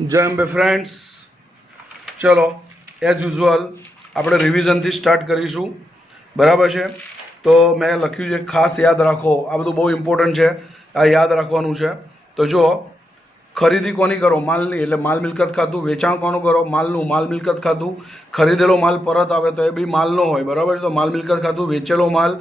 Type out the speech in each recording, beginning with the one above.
જય અંબે ફ્રેન્ડ્સ, ચલો as usual આપણે રિવિઝનથી સ્ટાર્ટ કરીશું. બરાબર છે? તો મેં લખ્યું છે ખાસ યાદ રાખો, આ બધું બહુ ઇમ્પોર્ટન્ટ છે, આ યાદ રાખવાનું છે. તો જો ખરીદી કોની કરો? માલની, એટલે માલ મિલકત ખાતું. વેચાણ કોનું કરો? માલનું, માલ મિલકત ખાતું. ખરીદેલો માલ પરત આવે તો એ બી માલનો હોય. બરાબર છે? તો માલ મિલકત ખાતું. વેચેલો માલ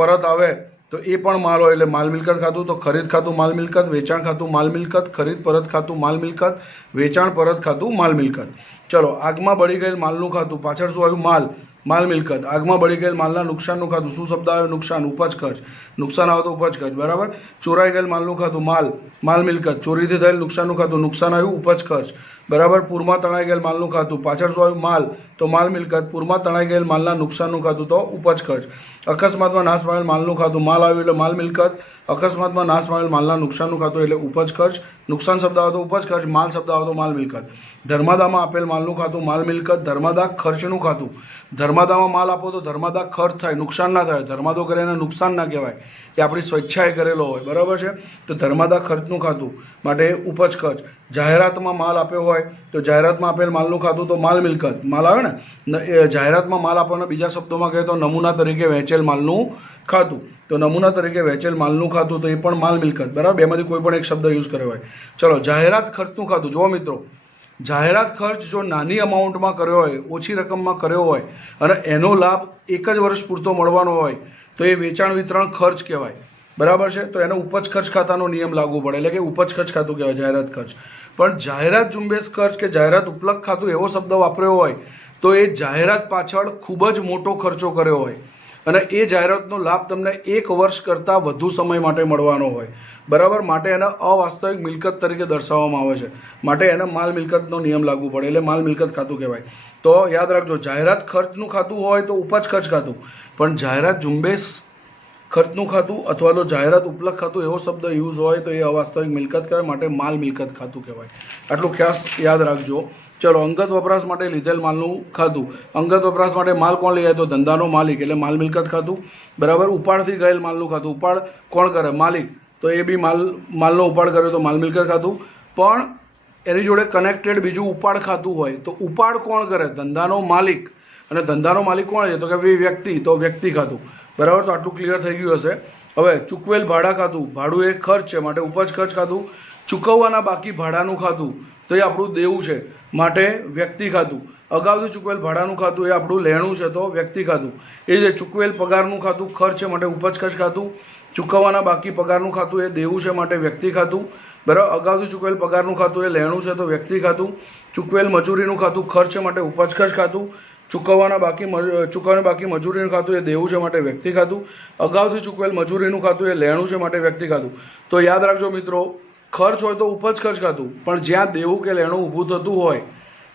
પરત આવે તો એ પણ માલ હોય, એટલે માલ મિલકત ખાતું. તો ખરીદ ખાતું માલ મિલકત, વેચાણ ખાતું માલ મિલકત, ખરીદ પરત ખાતું માલ મિલકત, વેચાણ પરત ખાતું માલ મિલકત. ચલો, આગમાં બળી ગયેલ માલનું ખાતું. પાછળ શું આવ્યું? માલ, માલ મિલકત. આગમાં બળી ગયેલ માલના નુકસાનનું ખાતું. શું શબ્દ આવ્યો? નુકસાન, ઉપજ ખર્ચ. નુકસાન આવે તો ઉપજ ખર્ચ. બરાબર? ચોરાઈ ગયેલ માલનું ખાતું. માલ, માલ મિલકત. ચોરીથી થયેલ નુકસાનનું ખાતું. નુકસાન આવ્યું, ઉપજ ખર્ચ. બરાબર? પૂરમાં તણાઈ ગયેલ માલનું ખાતું. પાછળ શું આવ્યું? માલ, તો માલ મિલકત. પૂરમાં તણાઈ ગયેલ માલના નુકસાનનું ખાતું તો ઉપજ ખર્ચ. અકસ્માતમાં નાશ પામેલ માલનું ખાતું. માલ આવ્યું એટલે માલ મિલકત. અકસ્માતમાં નાશ પામેલ માલના નુકસાનનું ખાતું એટલે ઉપજ ખર્ચ. નુકસાન શબ્દ આવે તો ઉપજ ખર્ચ. માલ શબ્દ આવે તો માલ મિલકત. ધર્માદામાં આપેલ માલનું ખાતું માલ મિલકત. ધર્માદા ખર્ચનું ખાતું. ધર્માદામાં માલ આપો તો ધર્માદા ખર્ચ થાય, નુકસાન ના થાય. ધર્માદો કરે એને નુકસાન ના કહેવાય, એ આપણી સ્વેચ્છાએ કરેલો હોય. બરાબર છે? તો ધર્માદા ખર્ચનું ખાતું માટે ઉપજ ખર્ચ. જાહેરાતમાં માલ આપ્યો હોય તો જાહેરાતમાં આપેલ માલનું ખાતું તો માલ મિલકત. માલ આવે ને, એ જાહેરાતમાં માલ આપવાના બીજા શબ્દોમાં કહે તો નમૂના તરીકે વહેંચેલ માલનું ખાતું. તો નમૂના તરીકે વહેંચેલ માલનું ખાતું તો એ પણ માલ મિલકત. બરાબર? બેમાંથી કોઈ પણ એક શબ્દ યુઝ કર્યો હોય. ચલો, જાહેરાત ખર્ચનું ખાતું. જુઓ મિત્રો, જાહેરાત ખર્ચ જો નાની અમાઉન્ટમાં કર્યો હોય, ઓછી રકમમાં કર્યો હોય અને એનો લાભ એક જ વર્ષ પૂરતો મળવાનો હોય તો એ વેચાણ વિતરણ ખર્ચ કહેવાય. બરાબર છે? તો એનો ઉપજ ખર્ચ ખાતાનો નિયમ લાગુ પડે, એટલે કે ઉપજ ખર્ચ ખાતું કહેવાય, જાહેરાત ખર્ચ. પણ જાહેરાત ઝુંબેશ ખર્ચ કે જાહેરાત ઉપલક ખાતું એવો શબ્દ વાપર્યો હોય તો એ જાહેરાત પાછળ ખૂબ જ મોટો ખર્ચો કર્યો હોય અને એ જાહેરાતનો લાભ તમને એક વર્ષ કરતાં વધુ સમય માટે મળવાનો હોય. બરાબર? માટે એને અવાસ્તવિક મિલકત તરીકે દર્શાવવામાં આવે છે, માટે એને માલ મિલકતનો નિયમ લાગુ પડે, એટલે માલ મિલકત ખાતું કહેવાય. તો યાદ રાખજો, જાહેરાત ખર્ચનું ખાતું હોય તો ઉપજ ખર્ચ ખાતું, પણ જાહેરાત ઝુંબેશ ખર્ચનું ખાતું અથવા તો જાહેરાત ઉપલક ખાતું એવો શબ્દ યુઝ હોય તો એ અવાસ્તવિક મિલકત કહેવાય, માટે માલ મિલકત ખાતું કહેવાય. આટલું ખાસ યાદ રાખજો. ચલો, અંગત વપરાશ માટે લીધેલ માલનું ખાતું. અંગત વપરાશ માટે માલ કોણ લઈ જાય? તો ધંધાનો માલિક, એટલે માલ મિલકત ખાતું. બરાબર? ઉપાડથી ગયેલ માલનું ખાતું. ઉપાડ કોણ કરે? માલિક, તો એ બી માલનો ઉપાડ કર્યો તો માલ મિલકત ખાતું. પણ એની જોડે કનેક્ટેડ બીજું ઉપાડ ખાતું હોય તો ઉપાડ કોણ કરે? ધંધાનો માલિક. અને ધંધાનો માલિક કોણ છે? તો કે ભાઈ વ્યક્તિ, તો વ્યક્તિ ખાતું. બરાબર? તો આટલું ક્લિયર થઈ ગયું હશે. હવે ચૂકવેલ ભાડા ખાતું. ભાડું એ ખર્ચ છે માટે ઉપજ ખર્ચ ખાતું. ચૂકવવાના બાકી ભાડાનું ખાતું તો એ આપણું દેવું છે માટે વ્યક્તિ ખાતું. અગાઉથી ચૂકવેલ ભાડાનું ખાતું એ આપણું લેણું છે તો વ્યક્તિ ખાતું. એ જે ચૂકવેલ પગારનું ખાતું ખર્ચ છે માટે ઉપજ ખર્ચ ખાતું. ચૂકવવાના બાકી પગારનું ખાતું એ દેવું છે માટે વ્યક્તિ ખાતું. બરાબર? અગાઉથી ચૂકવેલ પગારનું ખાતું એ લેણું છે તો વ્યક્તિ ખાતું. ચૂકવેલ મજૂરીનું ખાતું ખર્ચ છે માટે ઉપજ ખર્ચ ખાતું. ચૂકવવાના બાકી મજૂરીનું ખાતું એ દેવું છે માટે વ્યક્તિ ખાતું. અગાઉથી ચૂકવેલ મજૂરીનું ખાતું એ લેણું છે માટે વ્યક્તિ ખાતું. તો યાદ રાખજો મિત્રો, ખર્ચ હોય તો ઉપજ ખર્ચ ખાતું, પણ જ્યાં દેવું કે લેણું ઊભું થતું હોય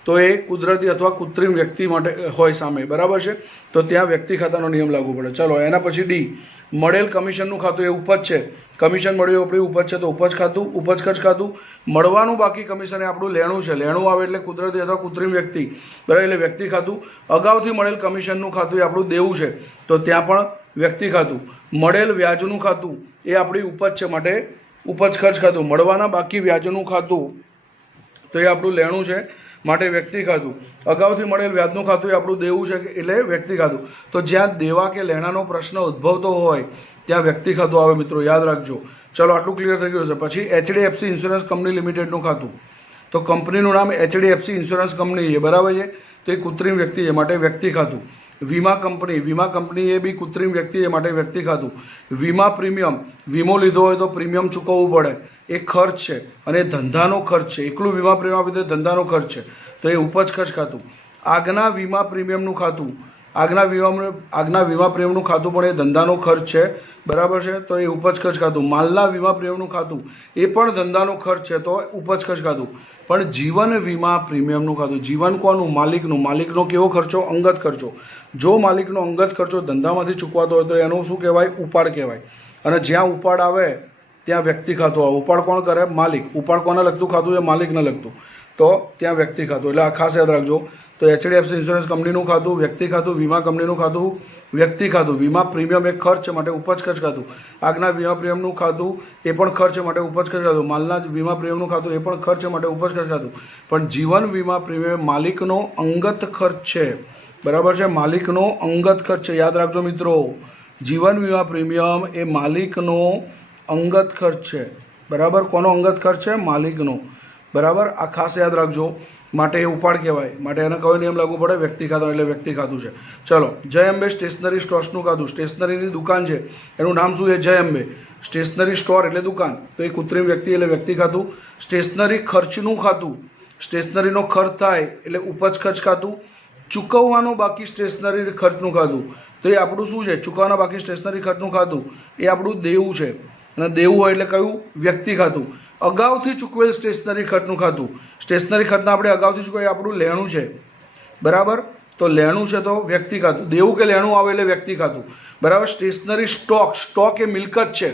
તો એ કુદરતી અથવા કૃત્રિમ વ્યક્તિ માટે હોય સામે. બરાબર છે? તો ત્યાં વ્યક્તિ ખાતાનો નિયમ લાગુ પડે. ચલો, એના પછી ડી, મળેલ કમિશનનું ખાતું. એ ઉપજ છે, કમિશન મળ્યું આપણી ઉપજ છે તો ઉપજ ખાતું, ઉપજ ખર્ચ ખાતું. મળવાનું બાકી કમિશન એ આપણું લેણું છે. લેણું આવે એટલે કુદરતી અથવા કૃત્રિમ વ્યક્તિ. બરાબર? એટલે વ્યક્તિ ખાતું. અગાઉથી મળેલ કમિશનનું ખાતું એ આપણું દેવું છે તો ત્યાં પણ વ્યક્તિ ખાતું. મળેલ વ્યાજનું ખાતું એ આપણી ઉપજ છે માટે ઉપજ ખર્ચ ખાતું. મળવાના બાકી વ્યાજનું ખાતું તો એ આપણું લેણું છે માટે વ્યક્તિ ખાતું. અગાઉથી મળેલ વ્યાજનું ખાતું એ આપણું દેવું છે એટલે વ્યક્તિ ખાતું. તો જ્યાં દેવા કે લેણાનો પ્રશ્ન ઉદ્ભવતો હોય ત્યાં વ્યક્તિ ખાતું આવે. મિત્રો યાદ રાખજો. ચલો, આટલું ક્લિયર થઈ ગયું છે. પછી HDFC ઇન્સ્યોરન્સ કંપની લિમિટેડનું ખાતું. તો કંપનીનું નામ HDFC ઇન્સ્યોરન્સ કંપની છે. બરાબર છે? તો એ કૃત્રિમ વ્યક્તિ છે માટે વ્યક્તિ ખાતું. વીમા કંપની એ બી કૃત્રિમ વ્યક્તિ છે માટે વ્યક્તિ ખાતું. વીમા પ્રીમિયમ, વીમો લીધો હોય તો પ્રીમિયમ ચૂકવવું પડે, એ ખર્ચ છે અને એ ધંધાનો ખર્ચ છે. એકલું વીમા પ્રીમિયમ આપી દે ધંધાનો ખર્ચ છે તો એ ઉપજ ખર્ચ ખાતું. આગના વીમા પ્રીમિયમનું ખાતું. આગના વીમા પ્રીમિયમનું ખાતું પણ એ ધંધાનો ખર્ચ છે. બરાબર છે? તો એ ઉપજ ખર્ચ ખાતું. માલના વીમા પ્રીમિયમનું ખાતું એ પણ ધંધાનો ખર્ચ છે તો ઉપજ ખર્ચ ખાતું. પણ જીવન વીમા પ્રીમિયમનું ખાતું. જીવન કોનું? માલિકનું. માલિકનો કેવો ખર્ચો? અંગત ખર્ચો. જો માલિકનો અંગત ખર્ચો ધંધામાંથી ચૂકવાતો હોય તો એનું શું કહેવાય? ઉપાડ કહેવાય. અને જ્યાં ઉપાડ આવે ત્યાં વ્યક્તિ ખાતું આવે. ઉપાડ કોણ કરે? માલિક. ઉપાડ કોને લગતું ખાતું છે? માલિકને લગતું. તો ત્યાં વ્યક્તિ ખાતું. એટલે આ ખાસ યાદ રાખજો. તો એચડીએફસી ઇન્સ્યોરન્સ કંપનીનું ખાતું વ્યક્તિ ખાતું, વીમા કંપનીનું ખાતું વ્યક્તિ ખાતું, વીમા પ્રીમિયમ એ ખર્ચ માટે ઉપજ ખર્ચ ખાતું, આગના વીમા પ્રીમિયમનું ખાતું એ પણ ખર્ચ માટે ઉપજ ખર્ચ ખાતું, માલના વીમા પ્રીમિયમનું ખાતું એ પણ ખર્ચ માટે ઉપજ ખર્ચ ખાતું. પણ જીવન વીમા પ્રીમિયમ માલિકનો અંગત ખર્ચ છે. બરાબર છે? માલિકનો અંગત ખર્ચ છે. યાદ રાખજો મિત્રો, જીવન વીમા પ્રીમિયમ એ માલિકનો અંગત ખર્ચ છે. બરાબર? કોનો અંગત ખર્ચ છે? માલિકનો. બરાબર? આ ખાસ યાદ રાખજો. માટે એ ઉપાડ કહેવાય. માટે એને કયો નિયમ લાગુ પડે? વ્યક્તિ ખાતું. એટલે વ્યક્તિ ખાતું છે. ચલો, જય અંબે સ્ટેશનરી સ્ટોર્સનું ખાતું. સ્ટેશનરીની દુકાન છે, એનું નામ શું છે? જય અંબે. સ્ટેશનરી સ્ટોર એટલે દુકાન, તો એ કૃત્રિમ વ્યક્તિ એટલે વ્યક્તિ ખાતું. સ્ટેશનરી ખર્ચનું ખાતું, સ્ટેશનરીનો ખર્ચ થાય એટલે ઉપજ ખર્ચ ખાતું. ચૂકવવાનો બાકી સ્ટેશનરી ખર્ચનું ખાતું, તો એ આપણું શું છે? ચૂકવવાના બાકી સ્ટેશનરી ખર્ચનું ખાતું એ આપણું દેવું છે. અને દેવું હોય એટલે કયું? વ્યક્તિ ખાતું. અગાઉથી ચૂકવેલ સ્ટેશનરી ખર્ચનું ખાતું, સ્ટેશનરી ખર્ચના આપણે અગાઉથી ચૂકવે આપણું લેણું છે. બરાબર? તો લેણું છે તો વ્યક્તિ ખાતું. દેવું કે લેણું આવે એટલે વ્યક્તિ ખાતું. બરાબર? સ્ટેશનરી સ્ટોક, સ્ટોક એ મિલકત છે,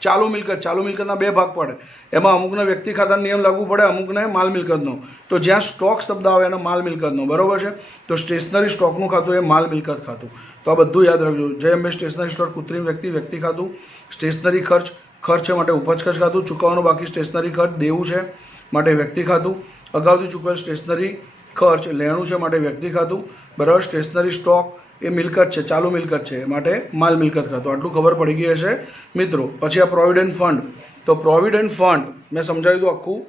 ચાલુ મિલકત. ચાલુ મિલકતના બે ભાગ પડે, એમાં અમુકને વ્યક્તિ ખાતાનો નિયમ લાગુ પડે, અમુકને માલ મિલકતનો. તો જ્યાં સ્ટોક શબ્દ આવે એને માલ મિલકતનો. બરાબર છે? તો સ્ટેશનરી સ્ટોકનું ખાતું એ માલ મિલકત ખાતું. તો આ બધું યાદ રાખજો. જય અંબે સ્ટેશનરી સ્ટોર કૃત્રિમ વ્યક્તિ વ્યક્તિ ખાતું. સ્ટેશનરી ખર્ચ, ખર્ચ માટે ઉપજ ખર્ચ ખાતું. ચૂકવવાનું બાકી સ્ટેશનરી ખર્ચ દેવું છે માટે વ્યક્તિ ખાતું. અગાઉથી ચૂકવેલ સ્ટેશનરી ખર્ચ લેણું છે માટે વ્યક્તિ ખાતું. બરાબર? સ્ટેશનરી સ્ટોક એ મિલકત છે, ચાલુ મિલકત છે માટે માલ મિલકત ખાતું. આટલું ખબર પડી ગઈ હશે મિત્રો. પછી આ પ્રોવિડન્ટ ફંડ. તો પ્રોવિડન્ટ ફંડ મેં સમજાવી દઉં આખું,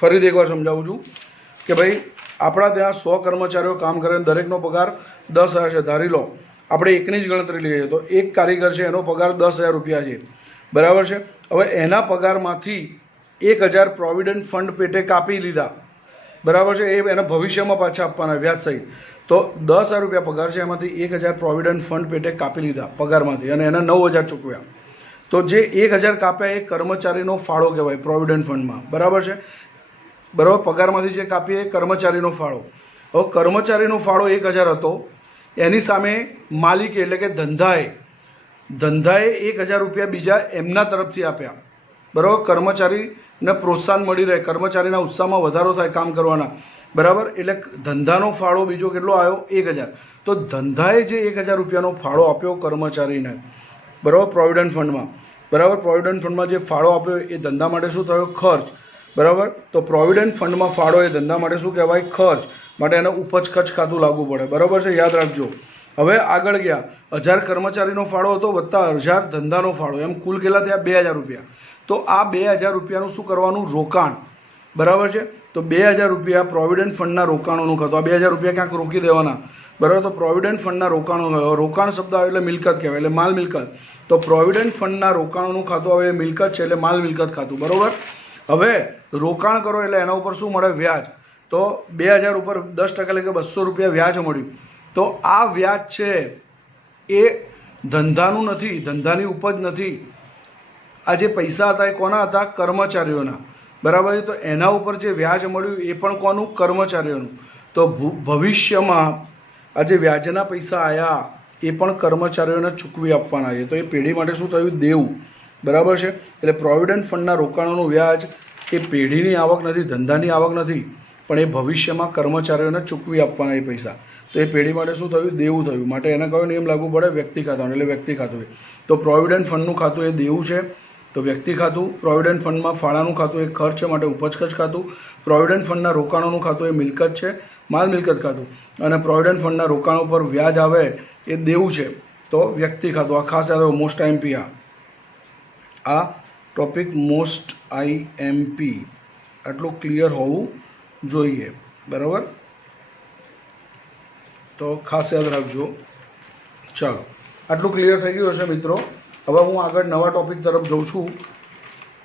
ફરીથી એકવાર સમજાવું છું કે ભાઈ આપણા ત્યાં 100 કર્મચારીઓ કામ કરે, દરેકનો પગાર 10,000 છે. ધારી લો આપણે એકની જ ગણતરી લઈએ તો એક કારીગર છે, એનો પગાર 10,000 રૂપિયા છે. બરાબર છે? હવે એના પગારમાંથી 1,000 પ્રોવિડન્ટ ફંડ પેટે કાપી લીધા. બરાબર છે? એ એના ભવિષ્યમાં પાછા આપવાના વ્યાજ સહિત. તો 10,000 રૂપિયા પગાર છે, એમાંથી 1,000 પ્રોવિડન્ટ ફંડ પેટે કાપી લીધા પગારમાંથી, અને એના 9,000 ચૂકવ્યા. તો જે 1,000 કાપ્યા એ કર્મચારીનો ફાળો કહેવાય પ્રોવિડન્ટ ફંડમાં. બરાબર છે? બરાબર? પગારમાંથી જે કાપીએ એ કર્મચારીનો ફાળો. હવે કર્મચારીનો ફાળો 1,000 હતો, એની સામે માલિકે એટલે કે ધંધાએ 1,000 રૂપિયા બીજા એમના તરફથી આપ્યા. બરાબર? કર્મચારીને પ્રોત્સાહન મળી રહે, કર્મચારીના ઉત્સાહમાં વધારો થાય કામ કરવાના. બરાબર? એટલે ધંધાનો ફાળો બીજો કેટલો આવ્યો? 1,000. તો ધંધાએ જે 1,000 રૂપિયાનો ફાળો આપ્યો કર્મચારીને, બરાબર, પ્રોવિડન્ટ ફંડમાં. બરાબર? પ્રોવિડન્ટ ફંડમાં જે ફાળો આપ્યો એ ધંધા માટે શું થયો? ખર્ચ. બરાબર? તો પ્રોવિડન્ટ ફંડમાં ફાળો એ ધંધા માટે શું કહેવાય? ખર્ચ. માટે એને ઉપજ ખર્ચ ખાતું લાગુ પડે. બરાબર છે? યાદ રાખજો. હવે આગળ ગયા, 1,000 કર્મચારીનો ફાળો હતો વત્તા 1,000 ધંધાનો ફાળો, એમ કુલ કેટલા થયા? 2,000 રૂપિયા. તો આ 2,000 રૂપિયાનું શું કરવાનું? રોકાણ. બરાબર છે? તો 2,000 રૂપિયા પ્રોવિડન્ટ ફંડના રોકાણોનું ખાતું. આ 2,000 રૂપિયા ક્યાંક રોકી દેવાના. બરાબર? તો પ્રોવિડન્ટ ફંડના રોકાણો, રોકાણ શબ્દ આવે એટલે મિલકત કહેવાય, એટલે માલ મિલકત. તો પ્રોવિડન્ટ ફંડના રોકાણોનું ખાતું આવે એ મિલકત છે, એટલે માલ મિલકત ખાતું. બરાબર? હવે રોકાણ કરો એટલે એના ઉપર શું મળે? વ્યાજ. તો 2,000 ઉપર 10% એટલે કે 200 રૂપિયા વ્યાજ મળ્યું. તો આ વ્યાજ છે એ ધંધાનું નથી, ધંધાની ઉપજ નથી. આ જે પૈસા હતા એ કોના હતા? કર્મચારીઓના. બરાબર છે? તો એના ઉપર જે વ્યાજ મળ્યું એ પણ કોનું? કર્મચારીઓનું. તો ભવિષ્યમાં આ જે વ્યાજના પૈસા આવ્યા એ પણ કર્મચારીઓને ચૂકવી આપવાના છે. તો એ પેઢી માટે શું થયું? દેવું. બરાબર છે? એટલે પ્રોવિડન્ટ ફંડના રોકાણોનું વ્યાજ એ પેઢીની આવક નથી, ધંધાની આવક નથી, પણ એ ભવિષ્યમાં કર્મચારીઓને ચૂકવી આપવાના એ પૈસા. તો એ પેઢી માટે શું થયું? દેવું થયું. માટે એને કયો નિયમ લાગુ પડે? વ્યક્તિ ખાતાનો. એટલે વ્યક્તિ ખાતું. તો પ્રોવિડન્ટ ફંડનું ખાતું એ દેવું છે, તો વ્યક્તિ ખાતું. પ્રોવિડન્ટ ફંડમાં ફાળાનું ખાતું એ ખર્ચ છે માટે ઉપજ ખર્ચ ખાતું. પ્રોવિડન્ટ ફંડના રોકાણોનું ખાતું એ મિલકત છે, માલ મિલકત ખાતું. અને પ્રોવિડન્ટ ફંડના રોકાણો પર વ્યાજ આવે એ દેવું છે, તો વ્યક્તિ ખાતું. આ ખાસ યાદ રાખો, મોસ્ટ આઈએમપી. આ ટોપિક મોસ્ટ આઈએમપી આટલું ક્લિયર હોવું જોઈએ. બરાબર? તો ખાસ યાદ રાખજો. ચાલો, આટલું ક્લિયર થઈ ગયું હશે મિત્રો. હવે હું આગળ નવા ટોપિક તરફ જઉં છું.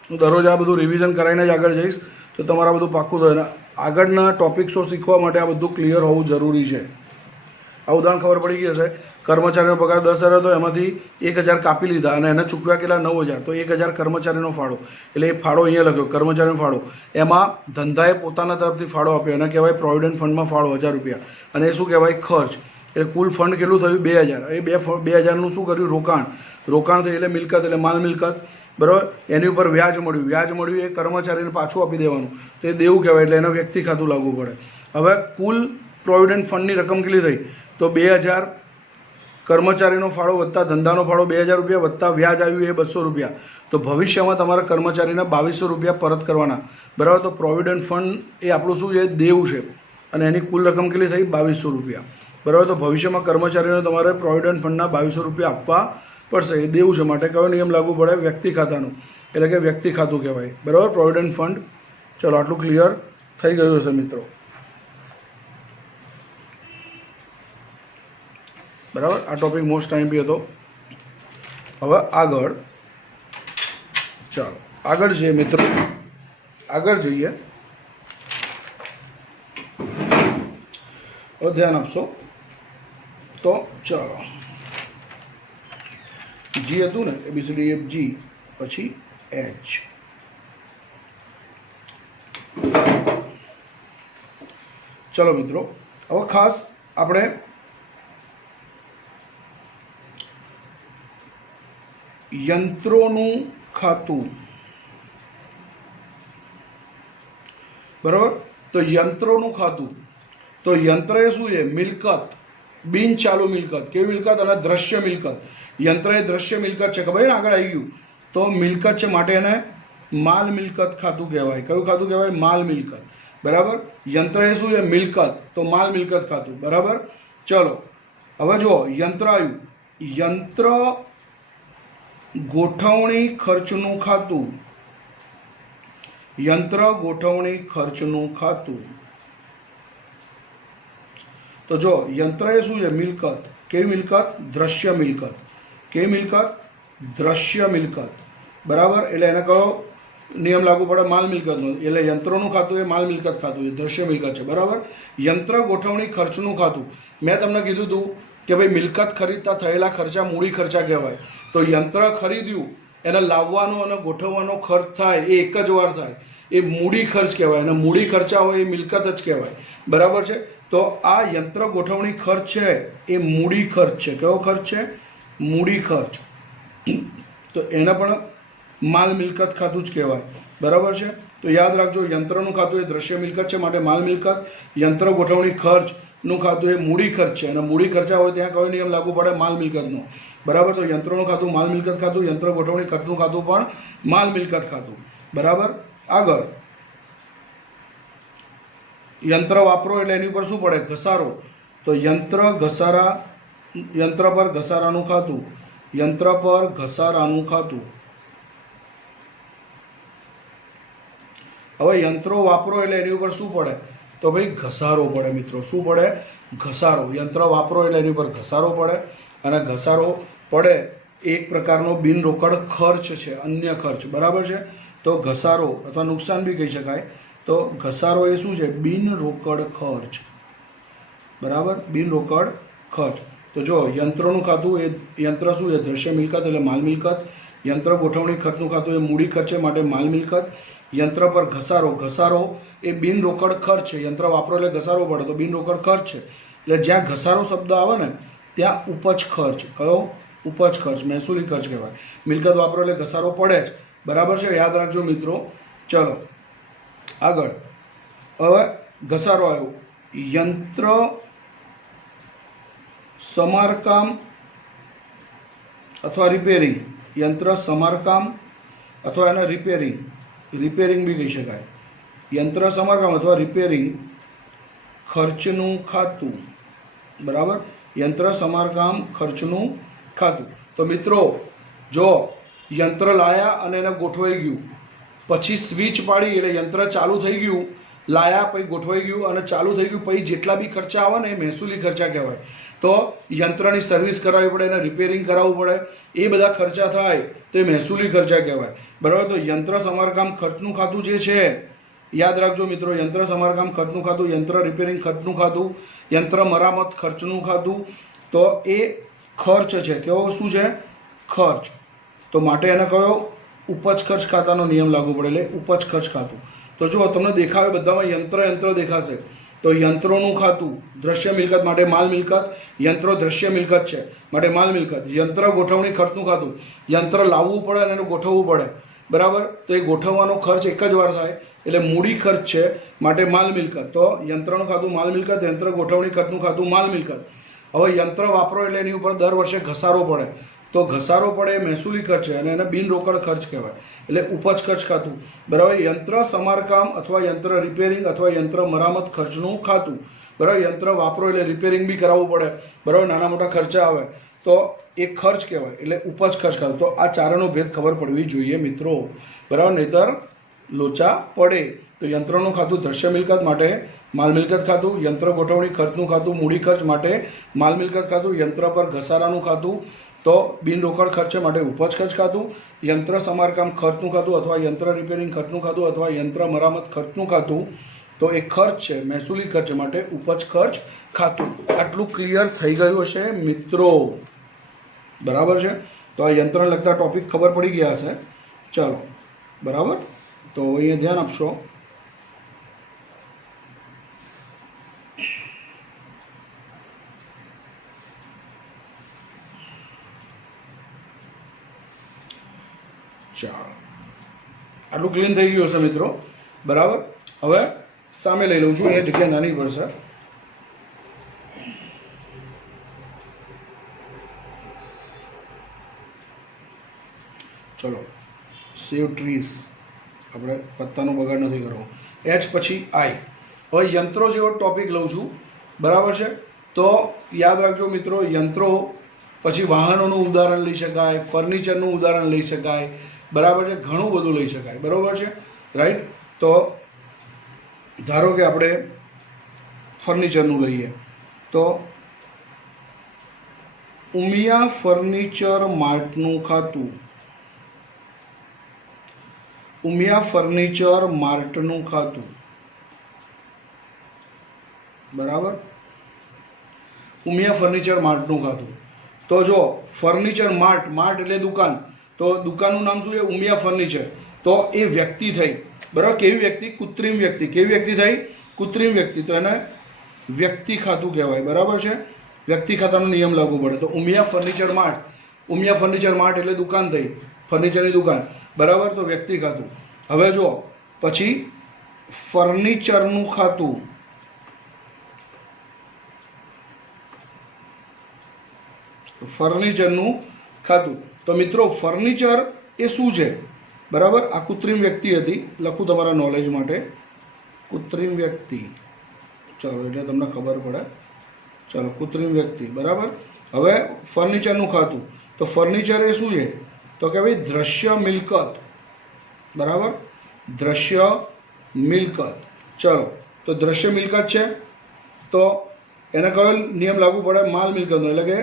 હું દરરોજ આ બધું રિવિઝન કરાવીને જ આગળ જઈશ, તો તમારા બધું પાક્કું થાય. આગળના ટોપિક્સો શીખવા માટે આ બધું ક્લિયર હોવું જરૂરી છે. આ ઉદાહરણ ખબર પડી ગઈ હશે. કર્મચારીનો પગાર 10,000 હતો, એમાંથી 1,000 કાપી લીધા અને એને ચૂકવ્યા કેટલા? 9,000. તો 1,000 કર્મચારીનો ફાળો, એટલે એ ફાળો અહીંયા લખ્યો, કર્મચારીનો ફાળો. એમાં ધંધાએ પોતાના તરફથી ફાળો આપ્યો, એને કહેવાય પ્રોવિડન્ટ ફંડમાં ફાળો 1,000 રૂપિયા. અને એ શું કહેવાય? ખર્ચ. એટલે કુલ ફંડ કેટલું થયું? 2,000. એ 2,000નું શું કર્યું? રોકાણ. રોકાણ થયું એટલે મિલકત, એટલે માલ મિલકત. બરાબર, એની ઉપર વ્યાજ મળ્યું એ કર્મચારીને પાછું આપી દેવાનું, તો એ દેવું કહેવાય, એટલે એનો વ્યક્તિ ખાતું લાગવું પડે. હવે કુલ પ્રોવિડન્ટ ફંડની રકમ કેટલી થઈ? તો 2000 કર્મચારીનો ફાળો વત્તા ધંધાનો ફાળો 2000 રૂપિયા વત્તા વ્યાજ આવ્યું એ 200 રૂપિયા. તો ભવિષ્યમાં તમારા કર્મચારીને 2200 રૂપિયા પરત કરવાના. બરાબર, તો પ્રોવિડન્ટ ફંડ એ આપણું શું છે? દેવું છે, અને એની કુલ રકમ કેટલી થઈ? 2200 રૂપિયા. બરાબર, તો ભવિષ્યમાં કર્મચારીઓને તમારે પ્રોવિડન્ટ ફંડના 2200 રૂપિયા આપવા પડશે. એ દેવું છે, માટે કયો નિયમ લાગુ પડે? વ્યક્તિ ખાતાનું, એટલે કે વ્યક્તિ ખાતું કહેવાય. બરાબર, પ્રોવિડન્ટ ફંડ. ચલો, આટલું ક્લિયર થઈ ગયું હશે મિત્રો. બરાબર, આ ટોપિક મોસ્ટ ટાઈમ બી હતો. હવે આગળ ચાલો આગળ જઈએ મિત્રો, આગળ જઈએ. હવે ધ્યાન આપશો તો ચાલો, જી હતું ને, ABCDEFG, પછી H. ચલો મિત્રો, હવે ખાસ આપણે યંત્રોનું ખાતું. બરાબર, તો યંત્રોનું ખાતું, તો યંત્ર એ શું છે? મિલકત, બિન ચાલુ મિલકત. કેવી મિલકત? અને દ્રશ્ય મિલકત. યંત્ર એ દ્રશ્ય મિલકત છે, ખબર ને? આગળ આવી ગયું. તો મિલકત છે, માટે એને માલ મિલકત ખાતું કહેવાય. કયું ખાતું કહેવાય? માલ મિલકત. બરાબર, યંત્ર એ શું છે? મિલકત, તો માલ મિલકત ખાતું. બરાબર, ચલો હવે જો યંત્ર આવ્યું. યંત્ર ગોઠવણી ખર્ચનું ખાતું. યંત્ર ગોઠવણી ખર્ચનું ખાતું. તો જો યંત્ર એ શું છે? મિલકત. કેવી મિલકત? દ્રશ્ય મિલકત. કેવી મિલકત? દ્રશ્ય મિલકત. બરાબર, એટલે એને કયો નિયમ લાગુ પડે? માલ મિલકતનો. એટલે યંત્રોનું ખાતું એ માલ મિલકત ખાતું, એ દ્રશ્ય મિલકત છે. બરાબર, યંત્ર ગોઠવણી ખર્ચનું ખાતું. મેં તમને કીધું હતું કે ભાઈ મિલકત ખરીદતા થયેલા ખર્ચા મૂડી ખર્ચા કહેવાય. તો યંત્ર ખરીદ્યું, એને લાવવાનો અને ગોઠવવાનો ખર્ચ થાય એ એક જ વાર થાય, એ મૂડી ખર્ચ કહેવાય. અને મૂડી ખર્ચા હોય એ મિલકત જ કહેવાય. બરાબર છે, તો આ યંત્ર ગોઠવણી ખર્ચ છે એ મૂડી ખર્ચ છે. કયો ખર્ચ છે? મૂડી ખર્ચ. તો એને પણ માલ મિલકત ખાતું જ કહેવાય. બરાબર છે, તો યાદ રાખજો, યંત્રનું ખાતું એ દ્રશ્ય મિલકત છે, માટે માલ મિલકત. યંત્ર ગોઠવણી ખર્ચનું ખાતું એ મૂડી ખર્ચ છે, અને મૂડી ખર્ચા હોય ત્યાં કયો નિયમ લાગુ પડે? માલ મિલકતનો. બરાબર, તો યંત્રોનું ખાતું માલ મિલકત ખાતું, યંત્ર ગોઠવણી ખર્ચનું ખાતું પણ માલ મિલકત ખાતું. બરાબર, આગળ યંત્ર વાપરો એટલે એની ઉપર શું પડે? ઘસારો. તો યંત્ર પર ઘસારાનું ખાતું. યંત્ર પર ઘસારાનું ખાતું. હવે યંત્રો વાપરો એટલે એની ઉપર શું પડે? તો ભાઈ ઘસારો પડે મિત્રો. શું પડે? ઘસારો. યંત્ર વાપરો એટલે એની ઉપર ઘસારો પડે, અને ઘસારો પડે એક પ્રકારનો બિન રોકડ ખર્ચ છે, અન્ય ખર્ચ. બરાબર છે, તો ઘસારો અથવા નુકસાન બી કહી શકાય. તો ઘસારો એ શું છે? બિન રોકડ ખર્ચ. બરાબર, બિન રોકડ ખર્ચ. તો જો યંત્રોનું ખાતું એ યંત્ર શું છે? દ્રશ્ય મિલકત, એટલે માલ મિલકત. યંત્ર ગોઠવણી ખર્ચનું ખાતું એ મૂડી ખર્ચ છે, માટે માલ મિલકત. યંત્ર પર ઘસારો. ઘસારો એ બિન રોકડ ખર્ચ છે. યંત્ર વાપરો એટલે ઘસારો પડે, તો બિન રોકડ ખર્ચ છે. એટલે જ્યાં ઘસારો શબ્દ આવે ને ત્યાં ઉપજ ખર્ચ. કયો? ઉપજ ખર્ચ, મહેસૂલી ખર્ચ કહેવાય. મિલકત વાપરો એટલે ઘસારો પડે જ. બરાબર છે, યાદ રાખજો મિત્રો. ચલો આગળ. હવે ઘસારો આવ્યો. યંત્ર સમારકામ અથવા રિપેરિંગ. યંત્ર સમારકામ અથવા એને રિપેરિંગ બી કહી શકાય. યંત્ર સમારકામ અથવા રિપેરિંગ ખર્ચનું ખાતું. બરાબર, યંત્ર સમારકામ ખર્ચનું ખાતું. તો મિત્રો જો યંત્ર લાયા અને એને ગોઠવાઈ ગયું, પછી સ્વિચ પાડી એટલે યંત્ર ચાલુ થઈ ગયું, લાયા પછી ગોઠવાઈ ગયું અને ચાલુ થઈ ગયું, પછી જેટલા બી ખર્ચા આવે ને એ મહેસૂલી ખર્ચા કહેવાય. તો યંત્રની સર્વિસ કરાવવી પડે, એને રિપેરિંગ કરાવવું પડે, એ બધા ખર્ચા થાય તો એ મહેસૂલી ખર્ચા કહેવાય. બરાબર, તો યંત્ર સમારકામ ખર્ચનું ખાતું જે છે, યાદ રાખજો મિત્રો, યંત્ર સમારકામ ખર્ચનું ખાતું, યંત્ર રિપેરિંગ ખર્ચનું ખાતું, યંત્ર મરામત ખર્ચનું ખાતું. તો એ ખર્ચ છે. કેવો? શું છે? ખર્ચ. તો માટે એને કયો? ઉપજ ખર્ચ ખાતાનો નિયમ લાગુ પડે, એટલે ઉપજ ખર્ચ ખાતું. તો જો તમને દેખાવે બધામાં યંત્ર દેખાશે, તો યંત્રોનું ખાતું દ્રશ્ય મિલકત માટે માલ મિલકત, યંત્રો દ્રશ્ય મિલકત છે માટે માલ મિલકત. યંત્ર ગોઠવણી ખર્ચનું ખાતું, યંત્ર લાવવું પડે અને એનું ગોઠવવું પડે, બરાબર, તો એ ગોઠવવાનો ખર્ચ એક જ વાર થાય એટલે મૂડી ખર્ચ છે માટે માલ મિલકત. તો યંત્રનું ખાતું માલ મિલકત, યંત્ર ગોઠવણી ખર્ચનું ખાતું માલ મિલકત. હવે યંત્ર વાપરો એટલે એની ઉપર દર વર્ષે ઘસારો પડે, તો ઘસારો પડે એ મહેસૂલી ખર્ચ છે અને એને બિનરોકડ ખર્ચ કહેવાય એટલે ઉપજ ખર્ચ ખાતું, બરાબર. યંત્ર સમારકામ અથવા યંત્ર રિપેરિંગ અથવા યંત્ર મરામત ખર્ચનું ખાતું, બરાબર. યંત્ર વાપરો એટલે રિપેરિંગ બી કરાવવું પડે, બરાબર, નાના મોટા ખર્ચા આવે તો એ ખર્ચ કહેવાય એટલે ઉપજ ખર્ચ ખાતું. તો આ ચારનો ભેદ ખબર પડવી જોઈએ મિત્રો, બરાબર, નહીતર લોચા પડે. તો યંત્રનું ખાતું દ્રશ્ય મિલકત માટે માલ મિલકત ખાતું, યંત્ર ગોઠવણી ખર્ચનું ખાતું મૂડી ખર્ચ માટે માલ મિલકત ખાતું, યંત્ર પર ઘસારાનું ખાતું તો બિનરોકડ ખર્ચ માટે ઉપજ ખર્ચ ખાતું, યંત્ર સમારકામ ખર્ચનું ખાતું અથવા યંત્ર રિપેરિંગ ખર્ચનું ખાતું અથવા યંત્ર મરામત ખર્ચનું ખાતું તો એ ખર્ચ છે મહેસૂલી ખર્ચ માટે ઉપજ ખર્ચ ખાતું. આટલું ક્લિયર થઈ ગયું હશે મિત્રો, બરાબર છે. તો આ યંત્રને લગતા ટોપિક ખબર પડી ગયા હશે. ચાલો, બરાબર, તો અહીંયા ધ્યાન આપશો. ચાલો, આટલું ક્લીન થઈ ગયું હશે મિત્રો, બરાબર. હવે સામે લઈ લઉં છું, એ જગ્યા નાની પડશે. ચલો, સેવ ટ્રીઝ, આપણે પત્તાનો બગાડ નથી કરવો. એચ પછી આઈ. હવે યંત્રો જેવો ટોપિક લઉં છું, બરાબર છે. તો યાદ રાખજો મિત્રો, યંત્રો પછી વાહનોનું ઉદાહરણ લઈ શકાય, ફર્નિચરનું ઉદાહરણ લઈ શકાય, બરાબર છે, ઘણું બધું લઈ શકાય, બરાબર છે, રાઈટ. તો ધારો કે આપણે ફર્નિચરનું લઈએ તો ઉમિયા ફર્નિચર માર્ટનું ખાતું, ઉમિયા ફર્નિચર માર્ટનું ખાતું, બરાબર, ઉમિયા ફર્નિચર માર્ટનું ખાતું. તો જો ફર્નિચર માર્ટ, માર્ટ એટલે દુકાન, તો દુકાનનું નામ શું છે? ઉમિયા ફર્નિચર. તો એ વ્યક્તિ થઈ, બરાબર. કેવી વ્યક્તિ? કૃત્રિમ વ્યક્તિ. કેવી વ્યક્તિ થઈ? કૃત્રિમ વ્યક્તિ. તો એને વ્યક્તિ ખાતું કહેવાય, બરાબર છે. વ્યક્તિ ખાતાનો નિયમ લાગુ પડે. તો Umiya furniture Mart, Umiya furniture Mart એટલે દુકાન થઈ, ફર્નિચરની દુકાન, બરાબર. તો વ્યક્તિ ખાતું. હવે જો પછી ફર્નિચરનું ખાતું, ફર્નિચરનું ખાતું. તો મિત્રો ફર્નિચર એ શું છે? બરાબર, આ કૃત્રિમ વ્યક્તિ હતી, લખું તમારા નોલેજ માટે, કૃત્રિમ વ્યક્તિ. ચાલો, એટલે તમને ખબર પડે. ચાલો, કૃત્રિમ વ્યક્તિ, બરાબર. હવે ફર્નિચરનું ખાતું. તો ફર્નિચર એ શું છે? તો કે ભાઈ દ્રશ્ય મિલકત, બરાબર, દ્રશ્ય મિલકત. ચલો, તો દ્રશ્ય મિલકત છે તો એને કયો નિયમ લાગુ પડે? માલ મિલકતનો. એટલે કે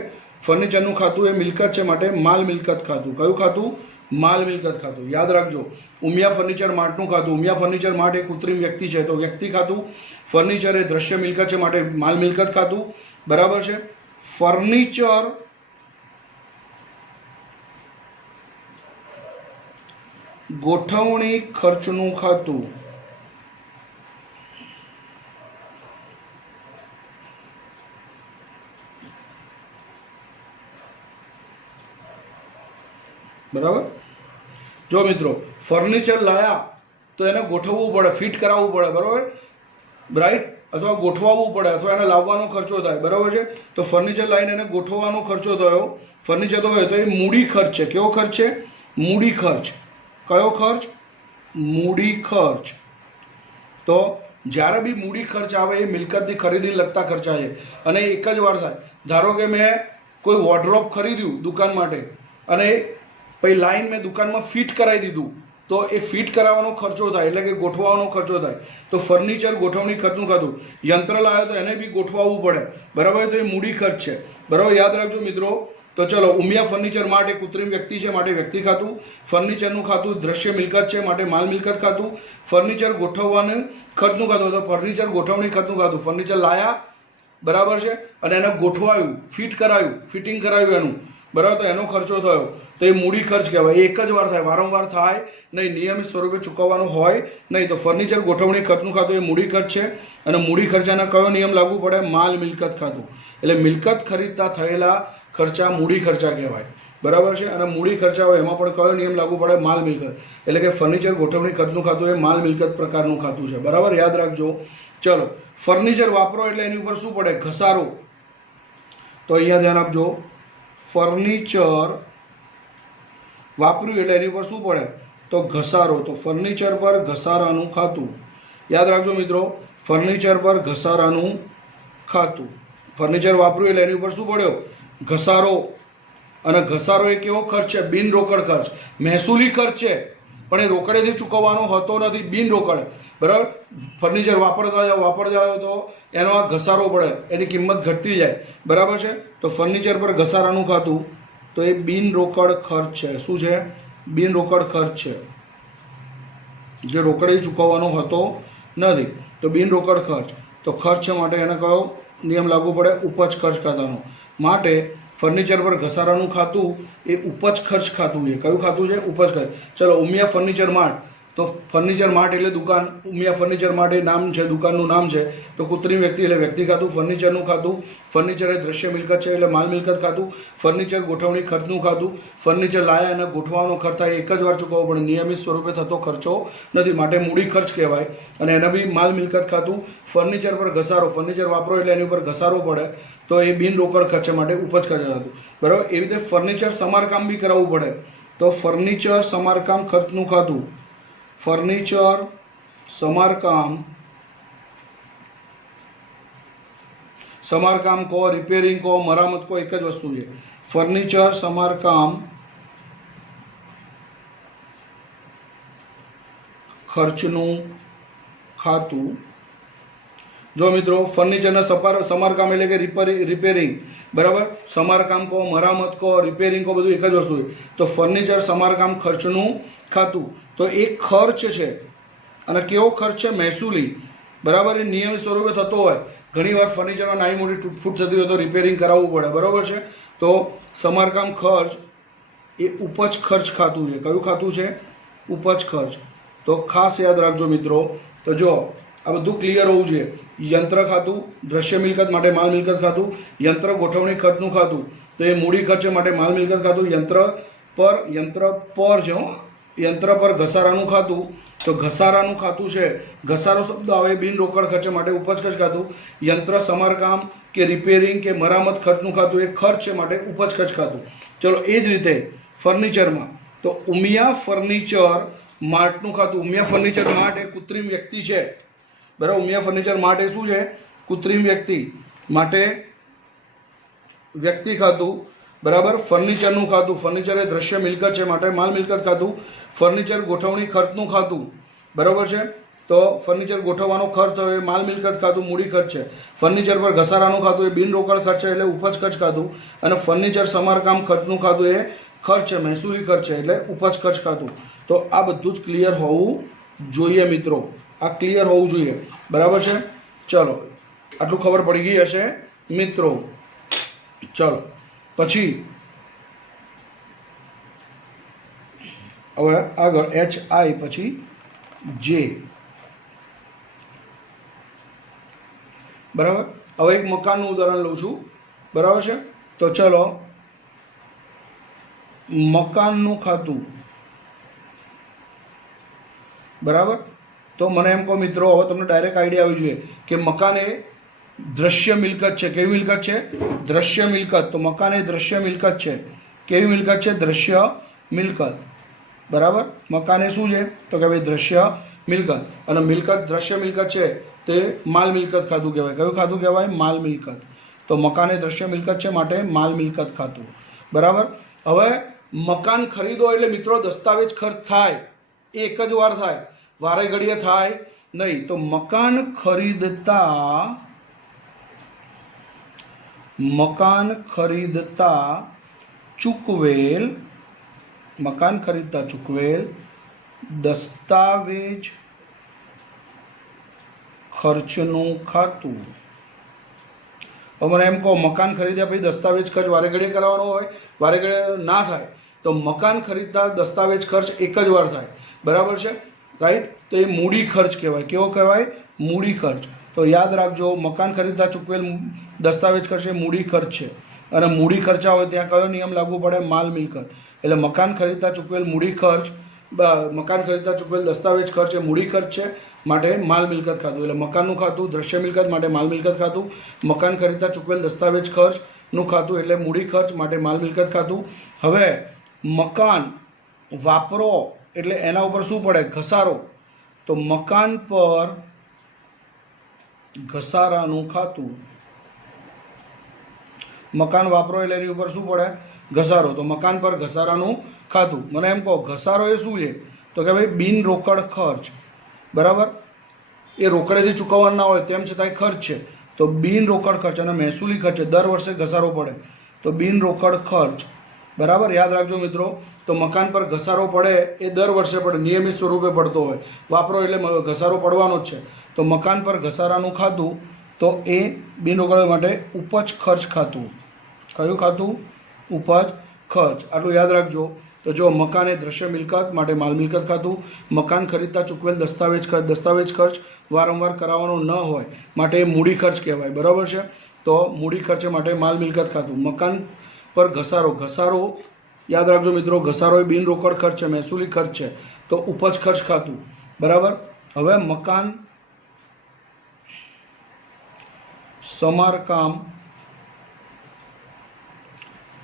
ફર્નિચરનું ખાતું એ મિલકત છે માટે માલ મિલકત ખાતું. કયું ખાતું? માલ મિલકત ખાતું. યાદ રાખજો, ઉમિયા ફર્નિચર માર્ટનું ખાતું. ઉમિયા ફર્નિચર માર્ટ એ કૃત્રિમ વ્યક્તિ છે તો વ્યક્તિ ખાતું. ફર્નિચર એ દ્રશ્ય મિલકત છે માટે માલ મિલકત ખાતું, બરાબર છે. ફર્નિચર ગોઠવણી ખર્ચનું ખાતું, બરાબર. જો મિત્રો ફર્નિચર લાયા તો એને ગોઠવવું પડે, ફિટ કરાવવું પડે, બરાબર, રાઈટ, અથવા ગોઠવાવવું પડે અથવા એને લાવવાનો ખર્ચો થાય, બરાબર છે. તો ફર્નિચર લાવીને એને ગોઠવવાનો ખર્ચો થયો, ફર્નિચર તો હોય તો એ મૂડી ખર્ચ છે. કેવો ખર્ચ છે? મૂડી ખર્ચ. કયો ખર્ચ? મૂડી ખર્ચ. તો જ્યારે બી મૂડી ખર્ચ આવે એ મિલકતની ખરીદી લગતા ખર્ચા છે અને એક જ વાર થાય. ધારો કે મેં કોઈ વોર્ડરોબ ખરીદ્યું દુકાન માટે અને પછી લાઈન મેં દુકાનમાં ફિટ કરાવી દીધું તો એ ફિટ કરાવવાનો ખર્ચો થાય, એટલે કે ગોઠવવાનો ખર્ચો થાય. તો ફર્નિચર ગોઠવણી ખર્ચનું ખાતું. યંત્ર લાવ્યો તો એને બી ગોઠવાવવું પડે, બરાબર, તો એ મૂડી ખર્ચ છે, બરાબર. યાદ રાખજો મિત્રો. તો ચલો, ઉમિયા ફર્નિચર માટે કૃત્રિમ વ્યક્તિ છે માટે વ્યક્તિ ખાતું. ફર્નિચરનું ખાતું દ્રશ્ય મિલકત છે માટે માલ મિલકત ખાતું. ફર્નિચર ગોઠવવાનું ખર્ચનું ખાતું, તો ફર્નિચર ગોઠવણી ખર્ચનું ખાતું. ફર્નિચર લાયા, બરાબર છે, અને એને ગોઠવાયું, ફિટ કરાયું, ફિટિંગ કરાયું એનું, બરાબર, તો એનો ખર્ચો થયો તો એ મૂડી ખર્ચ કહેવાય. એક જ વાર થાય, વારંવાર થાય નહીં, નિયમિત સ્વરૂપે ચૂકવવાનું હોય નહીં. તો ફર્નિચર ગોઠવણી ખર્ચનું ખાતું એ મૂડી ખર્ચ છે. અને મૂડી ખર્ચાના કયો નિયમ લાગુ પડે? માલ મિલકત ખાતું. એટલે મિલકત ખરીદતા થયેલા ખર્ચા મૂડી ખર્ચા કહેવાય. બરાબર છે. અને મૂડી ખર્ચા હોય એમાં પણ કયો નિયમ લાગુ પડે? માલ મિલકત. એટલે કે ફર્નિચર ગોઠવણી ખર્ચનું ખાતું એ માલ મિલકત પ્રકારનું ખાતું છે. બરાબર, યાદ રાખજો. ચલો, ફર્નિચર વાપરો એટલે એની ઉપર શું પડે? ઘસારો. તો અહીંયા ધ્યાન આપજો, ફર્નિચર વાપર્યું એટલે એની પર શું પડે? તો ઘસારો. તો ફર્નિચર પર ઘસારાનું ખાતું. યાદ રાખજો મિત્રો, ફર્નિચર પર ઘસારાનું ખાતું. ફર્નિચર વાપર્યું એટલે એની ઉપર શું પડ્યો? ઘસારો. અને ઘસારો એ કેવો ખર્ચ છે? બિન રોકડ ખર્ચ. મહેસૂલી ખર્ચ છે પણ એ રોકડેથી ચૂકવવાનો હોતો નથી, બિન રોકડ. બરાબર, ફર્નિચર વાપરતા જાઓ તો એનો આ ઘસારો પડે, એની કિંમત ઘટતી જાય. બરાબર છે. તો ફર્નિચર પર ઘસારાનું ખાતું તો એ બિન રોકડ ખર્ચ છે. શું છે? બિન રોકડ ખર્ચ છે, જે રોકડે ચૂકવવાનો હોતો નથી. તો બિન રોકડ ખર્ચ. તો ખર્ચ માટે એને કયો નિયમ લાગુ પડે? ઉપજ ખર્ચ ખાતાનો. માટે ફર્નિચર પર ઘસારાનું ખાતું એ ઉપજ ખર્ચ ખાતું છે. કયું ખાતું છે? ઉપજ ખર્ચ. ચલો, ઉમિયા ફર્નિચર માર્ટ. તો ફર્નિચર માર્ટ એટલે દુકાન. ઉમિયા ફર્નિચર માર્ટ એ નામ છે, દુકાનનું નામ છે. તો કૃત્રિમ વ્યક્તિ એટલે વ્યક્તિ ખાતું. ફર્નિચરનું ખાતું. ફર્નિચર એ દ્રશ્ય મિલકત છે એટલે માલ મિલકત ખાતું. ફર્નિચર ગોઠવણી ખર્ચનું ખાતું. ફર્નિચર લાયા અને ગોઠવવાનો ખર્ચ થાય, એક જ વાર ચૂકવવો પડે, નિયમિત સ્વરૂપે થતો ખર્ચો નથી, માટે મૂડી ખર્ચ કહેવાય. અને એને બી માલ મિલકત ખાતું. ફર્નિચર પર ઘસારો. ફર્નિચર વાપરો એટલે એની ઉપર ઘસારો પડે, તો એ બિન રોકડ ખર્ચ માટે ઉપજ ખર્ચ હતું. બરાબર. એવી રીતે ફર્નિચર સમારકામ બી કરાવવું પડે, તો ફર્નિચર સમારકામ ખર્ચનું ખાતું. ફર્નિચર સમારકામ, સમારકામ કહો, રિપેરિંગ કહો, મરામત કહો, એક જ વસ્તુ છે. ફર્નિચર સમારકામ ખર્ચનું ખાતું. જો મિત્રો, ફર્નિચરના સમારકામ એટલે કે રિપેરિંગ. બરાબર, સમારકામ કહો, મરામત કહો, રિપેરિંગ કહો, બધું એક જ વસ્તુ છે. તો ફર્નિચર સમારકામ ખર્ચનું ખાતું, તો એ ખર્ચ છે. અને કેવો ખર્ચ છે? મહેસૂલી. બરાબર, એ નિયમિત સ્વરૂપે થતો હોય. ઘણી વાર ફર્નિચરમાં નાની મોટી તૂટફૂટ થતી હોય તો રિપેરિંગ કરાવવું પડે. બરાબર છે. તો સમારકામ ખર્ચ એ ઉપજ ખર્ચ ખાતું છે. કયું ખાતું છે? ઉપજ ખર્ચ. તો ખાસ યાદ રાખજો મિત્રો. તો જો આ બધું ક્લિયર હોવું જોઈએ. યંત્ર ખાતું, દ્રશ્ય મિલકત માટે માલ મિલકત ખાતું. યંત્ર ગોઠવણી ખર્ચનું ખાતું તો એ મૂડી ખર્ચ માટે માલ મિલકત ખાતું. યંત્ર પર છે, યંત્ર પર ઘસારાનું ખાતું. તો ઘસારાનું ખાતું છે, ઘસારો શબ્દ આવે બિન રોકડ ખર્ચ માટે ઉપજ ખર્ચ ખાતું. યંત્ર સમારકામ કે રિપેરિંગ કે મરામત ખર્ચનું ખાતું એ ખર્ચ છે, માટે ઉપજ ખર્ચ ખાતું. ચલો, એ જ રીતે ફર્નિચરમાં તો ઉમિયા ફર્નિચર માર્ટનું ખાતું. ઉમિયા ફર્નિચર માર્ટ એ કૃત્રિમ વ્યક્તિ છે. બરાબર, ઉમિયા ફર્નિચર માર્ટ એ શું છે? કૃત્રિમ વ્યક્તિ, માટે વ્યક્તિ ખાતું. બરાબર, ફર્નિચરનું ખાતું. ફર્નિચર એ દ્રશ્ય મિલકત છે, માટે માલ મિલકત ખાતું. ફર્નિચર ગોઠવણી ખર્ચનું ખાતું. બરાબર છે. તો ફર્નિચર ગોઠવવાનો ખર્ચ એ માલ મિલકત ખાતું, મૂડી ખર્ચ છે. ફર્નિચર પર ઘસારાનું ખાતું એ બિન રોકડ ખર્ચ છે, એટલે ઉપજ ખર્ચ ખાતું. અને ફર્નિચર સમારકામ ખર્ચનું ખાતું એ ખર્ચ છે, મહેસૂલી ખર્ચ છે, એટલે ઉપજ ખર્ચ ખાતું. તો આ બધું જ ક્લિયર હોવું જોઈએ મિત્રો. આ ક્લિયર હોવું જોઈએ. બરાબર છે. ચલો, આટલું ખબર પડી ગઈ હશે મિત્રો. ચલો, પછી હવે આગળ HI પછી J. બરાબર, હવે એક મકાનનું ઉદાહરણ લઉં છું. બરાબર છે. તો ચલો, મકાનનું ખાતું. બરાબર, તો મને એમ કહો મિત્રો, હવે તમને ડાયરેક્ટ આઈડિયા આવી જોઈએ કે મકાન એ દ્રશ્ય મિલકત છે. કેવી મિલકત છે? દ્રશ્ય મિલકત. તો મકાન એ દ્રશ્ય મિલકત છે. કેવી મિલકત છે? દ્રશ્ય મિલકત. બરાબર, મકાન એ શું છે? તો કે ભાઈ દ્રશ્ય મિલકત. અને મિલકત દ્રશ્ય મિલકત છે તે માલ મિલકત ખાતું કહેવાય. કયું ખાતું કહેવાય? માલ મિલકત. તો મકાન એ દ્રશ્ય મિલકત છે, માટે માલ મિલકત ખાતું. બરાબર. હવે મકાન ખરીદો એટલે મિત્રો દસ્તાવેજ ખર્ચ થાય, એક જ વાર થાય, વારે ઘડીએ થાય નહીં. તો મકાન ખરીદતા ચૂકવેલ દસ્તાવેજ ખર્ચનું ખાતું. હવે મને એમ કહો મકાન ખરીદ્યા પછી દસ્તાવેજ ખર્ચ વારે ઘડીએ કરાવવાનો હોય, વારે ઘડીએ ના થાય. તો મકાન ખરીદતા દસ્તાવેજ ખર્ચ એક જ વાર થાય, બરાબર છે, રાઈટ. તો એ મૂડી ખર્ચ કહેવાય. કેવો કહેવાય? મૂડી ખર્ચ. તો યાદ રાખજો, મકાન ખરીદતા ચૂકવેલ દસ્તાવેજ ખર્ચ એ મૂડી ખર્ચ છે. અને મૂડી ખર્ચા હોય ત્યાં કયો નિયમ લાગુ પડે? માલ મિલકત. એટલે મકાન ખરીદતા ચૂકવેલ મૂડી ખર્ચ, મકાન ખરીદતા ચૂકવેલ દસ્તાવેજ ખર્ચ એ મૂડી ખર્ચ છે, માટે માલ મિલકત ખાતું. એટલે મકાનનું ખાતું દ્રશ્ય મિલકત, માટે માલ મિલકત ખાતું. મકાન ખરીદતા ચૂકવેલ દસ્તાવેજ ખર્ચનું ખાતું એટલે મૂડી ખર્ચ, માટે માલ મિલકત ખાતું. હવે મકાન વાપરો એટલે એના ઉપર શું પડે? ઘસારો. તો મકાન પર ઘસારાનું ખાતું. મકાન વાપરો એટલે એની ઉપર શું પડે? ઘસારો. તો મકાન પર ઘસારાનું ખાતું. મને એમ કહો ઘસારો એ શું છે? તો કે ભાઈ બિન રોકડ ખર્ચ, બરાબર. એ રોકડેથી ચૂકવવાના ના હોય તેમ છતાંય ખર્ચ છે. તો બિન રોકડ ખર્ચ અને મહેસૂલી ખર્ચ દર વર્ષે ઘસારો પડે. તો બિન રોકડ ખર્ચ, બરાબર. યાદ રાખજો મિત્રો, તો મકાન પર ઘસારો પડે એ દર વર્ષે પડે, નિયમિત સ્વરૂપે પડતો હોય. વાપરો એટલે ઘસારો પડવાનો જ છે. તો મકાન પર ઘસારાનું ખાતું, તો એ બિન રોકડ માટે ઉપજ ખર્ચ ખાતું. કયું ખાતું? ઉપજ ખર્ચ. આટલું યાદ રાખજો. તો જો મકાન એ દ્રશ્ય મિલકત, માટે માલ મિલકત ખાતું. મકાન ખરીદતા ચૂકવેલ દસ્તાવેજ ખર્ચ વારંવાર કરાવવાનો ન હોય માટે મૂડી ખર્ચ કહેવાય, બરાબર છે. તો મૂડી ખર્ચ માટે માલ મિલકત ખાતું. મકાન પર ઘસારો યાદ રાખજો મિત્રો, ઘસારો એ બિન રોકડ ખર્ચ છે, મહેસૂલી ખર્ચ છે. તો ઉપજ ખર્ચ ખાતું, બરાબર. હવે મકાન સમારકામ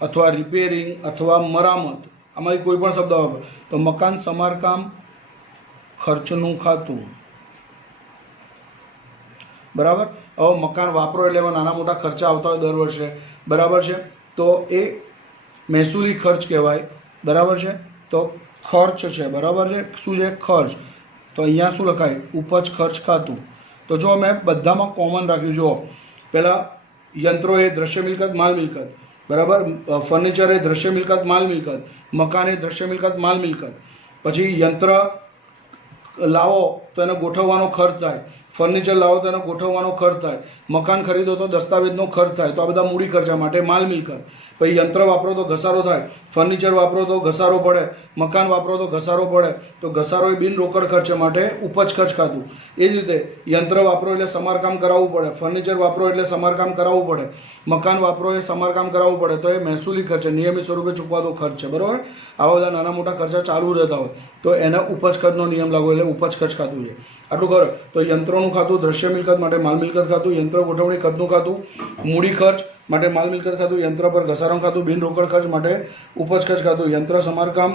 અથવા રિપેરિંગ અથવા મરામત, આમાંથી કોઈ પણ શબ્દ વાપરો. તો મકાન સમારકામ ખર્ચનું ખાતું, બરાબર. હવે મકાન વાપરો એટલે એમાં નાના મોટા ખર્ચા આવતા હોય દર વર્ષે, બરાબર છે. તો એ મહેસૂલી ખર્ચ કહેવાય, બરાબર છે. તો ખર્ચ છે, બરાબર છે. શું છે? ખર્ચ. તો અહીંયા શું લખાય? ઉપજ ખર્ચ ખાતું. તો જો મેં બધામાં કોમન રાખ્યું. જો પહેલાં યંત્રો એ દ્રશ્ય મિલકત, માલ મિલકત, બરાબર. ફર્નિચર એ દ્રશ્ય મિલકત, માલ મિલકત. મકાન એ દ્રશ્ય મિલકત, માલ મિલકત. પછી યંત્ર લાવો તો એને ગોઠવવાનો ખર્ચ થાય. ફર્નિચર લાવો તો એને ગોઠવવાનો ખર્ચ થાય. મકાન ખરીદો તો દસ્તાવેજનો ખર્ચ થાય. તો આ બધા મૂડી ખર્ચા માટે માલ મિલકત. પછી યંત્ર વાપરો તો ઘસારો થાય. ફર્નિચર વાપરો તો ઘસારો પડે. મકાન વાપરો તો ઘસારો પડે. તો ઘસારો એ બિન રોકડ ખર્ચ માટે ઉપજ ખર્ચ ખાતું. એ જ રીતે યંત્ર વાપરો એટલે સમારકામ કરાવવું પડે. ફર્નિચર વાપરો એટલે સમારકામ કરાવવું પડે. મકાન વાપરો એ સમારકામ કરાવવું પડે. તો એ મહેસૂલી ખર્ચ છે, નિયમિત સ્વરૂપે ચૂકવાતો ખર્ચ છે, બરાબર. આવા બધા નાના મોટા ખર્ચા ચાલુ રહેતા હોય તો એને ઉપજ ખર્ચનો નિયમ લાગુ, એટલે ઉપજ ખર્ચ ખાતું છે. આટલું ખરું. તો યંત્રોનું ખાતું દ્રશ્ય મિલકત માટે માલ મિલકત ખાતું. યંત્ર ગોઠવણી ખર્ચનું ખાતું મૂડી ખર્ચ માટે માલ મિલકત ખાતું. યંત્ર પર ઘસારાનું ખાતું બિન રોકડ ખર્ચ માટે ઉપજ ખર્ચ ખાતું. યંત્ર સમારકામ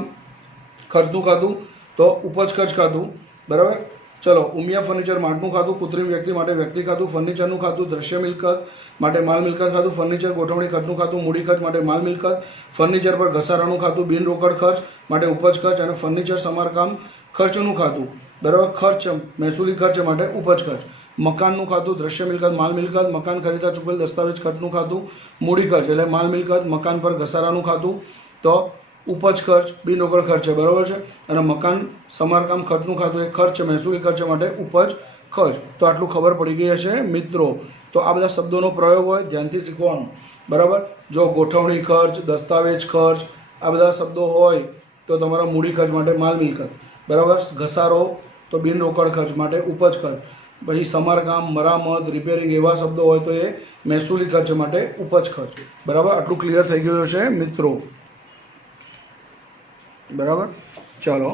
ખર્ચનું ખાતું તો ઉપજ ખર્ચ ખાતું, બરાબર. ચલો, ઉમિયા ફર્નિચર માટનું ખાતું. કૃત્રિમ વ્યક્તિ માટે વ્યક્તિ ખાતું. ફર્નિચરનું ખાતું દ્રશ્ય મિલકત માટે માલ મિલકત ખાતું. ફર્નિચર ગોઠવણી ખર્ચનું ખાતું મૂડી ખર્ચ માટે માલ મિલકત. ફર્નિચર પર ઘસારાનું ખાતું બિન રોકડ ખર્ચ માટે ઉપજ ખર્ચ. અને ફર્નિચર સમારકામ ખર્ચનું ખાતું, બરાબર, ખર્ચ મહેસૂલી ખર્ચ માટે ઉપજ ખર્ચ. મકાનનું ખાતું દ્રશ્ય મિલકત, માલ મિલકત. મકાન ખરીદતા ચૂકવેલ દસ્તાવેજ ખર્ચનું ખાતું મૂડી ખર્ચ એટલે માલ મિલકત. મકાન પર ઘસારાનું ખાતું તો ઉપજ ખર્ચ બિન રોકડ ખર્ચ છે, બરાબર છે. અને મકાન સમારકામ ખર્ચનું ખાતું એ ખર્ચ મહેસૂલી ખર્ચ માટે ઉપજ ખર્ચ. તો આટલું ખબર પડી ગઈ હશે મિત્રો. તો આ બધા શબ્દોનો પ્રયોગ હોય, ધ્યાનથી શીખવાનું, બરાબર. જો ગોઠવણી ખર્ચ, દસ્તાવેજ ખર્ચ, આ બધા શબ્દો હોય તો તમારા મૂડી ખર્ચ માટે માલ મિલકત, બરાબર. ઘસારો તો બિન રોકડ ખર્ચ માટે ઉપજ ખર્ચ. પછી સમારકામ, મરામત, રિપેરિંગ એવા શબ્દો હોય તો એ મહેસૂલી ખર્ચ માટે ઉપજ ખર્ચ, બરાબર. આટલું ક્લિયર થઈ ગયું હશે મિત્રો, બરાબર. ચાલો,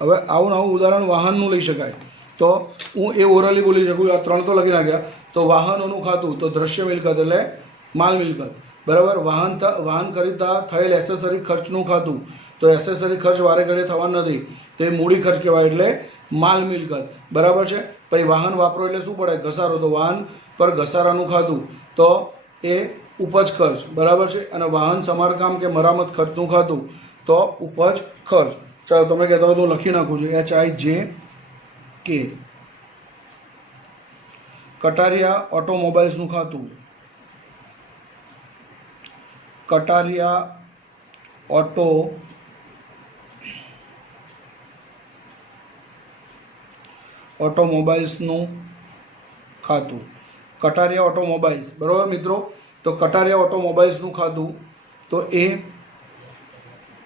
હવે આવું નવું ઉદાહરણ વાહનનું લઈ શકાય. તો હું એ ઓરલી બોલી શકું. આ 3 તો લખી નાખ્યા. તો વાહનોનું ખાતું તો દ્રશ્ય મિલકત એટલે માલ મિલકત, બરાબર. વાહન ખરીદતા થયેલ એસેસરી ખર્ચનું ખાતું તો એસેસરી ખર્ચ વારે ઘડીએ થવાના નથી, તે મૂડી ખર્ચ કહેવાય એટલે માલ મિલકત, બરાબર છે. પછી વાહન વાપરો એટલે શું પડે? ઘસારો. તો વાહન પર ઘસારાનું ખાતું તો એ ઉપજ ખર્ચ, બરાબર છે. અને વાહન સમારકામ કે મરામત ખર્ચનું ખાતું તો ઉપજ ખર્ચ. ચાલો, તમે કહેતા હોય તો લખી નાખું છું. HIJK. કટારિયા ઓટોમોબાઈલ્સનું ખાતું. કટારિયા ઓટો ઓટોમોબાઈલ્સનું ખાતું, કટારિયા ઓટોમોબાઈલ્સ, બરાબર મિત્રો. તો કટારિયા ઓટોમોબાઈલ્સનું ખાતું, તો એ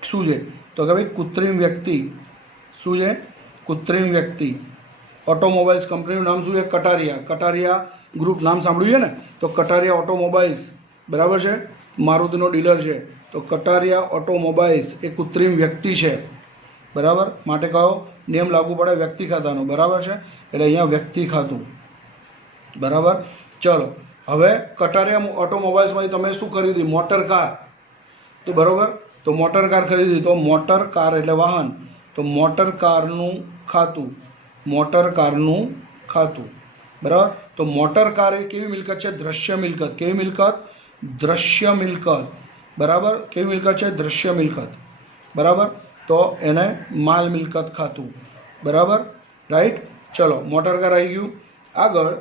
શું છે? તો કે ભાઈ કૃત્રિમ વ્યક્તિ. શું છે? કૃત્રિમ વ્યક્તિ. ઓટોમોબાઈલ્સ કંપનીનું નામ શું છે? કટારિયા. કટારિયા ગ્રુપ નામ સાંભળ્યું છે ને? તો કટારિયા ઓટોમોબાઈલ્સ, બરાબર છે, મારુતિનો ડીલર છે. તો કટારિયા ઓટોમોબાઈલ્સ એ કૃત્રિમ વ્યક્તિ છે, બરાબર. માટે કયો નિયમ લાગુ પડે? વ્યક્તિ ખાતાનો, બરાબર છે. એટલે અહીંયા વ્યક્તિ ખાતું, બરાબર. ચલો, હવે કટારિયા ઓટોમોબાઈલ્સમાંથી તમે શું ખરીદી? Motor car. તો બરાબર, તો મોટર કાર ખરીદી. તો મોટર કાર એટલે વાહન. તો મોટર કારનું ખાતું, મોટર કારનું ખાતું, બરાબર. તો મોટર કાર એ કેવી મિલકત છે? દ્રશ્ય મિલકત. કેવી મિલકત? દ્રશ્ય મિલકત, બરાબર. કેવી મિલકત છે? દ્રશ્ય મિલકત, બરાબર. તો એને માલ મિલકત ખાતું, બરાબર, રાઈટ. ચલો, મોટર કાર આવી ગયું. આગળ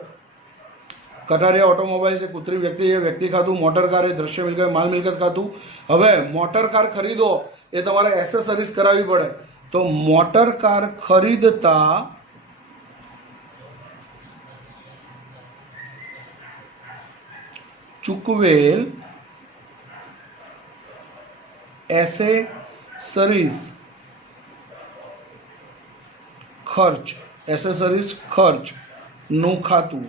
કટારિયા ઓટોમોબાઈલ્સ એ કૃત્રિમ વ્યક્તિ એ વ્યક્તિ ખાતું, મોટર કાર એ દ્રશ્ય મિલકત માલ મિલકત ખાતું. હવે મોટર કાર ખરીદો એ તમારે એસેસરીઝ કરાવવી પડે. તો મોટર કાર ખરીદતા ચૂકવેલ એસેસરીઝ ખર્ચ, એસેસરીઝ ખર્ચનું ખાતું.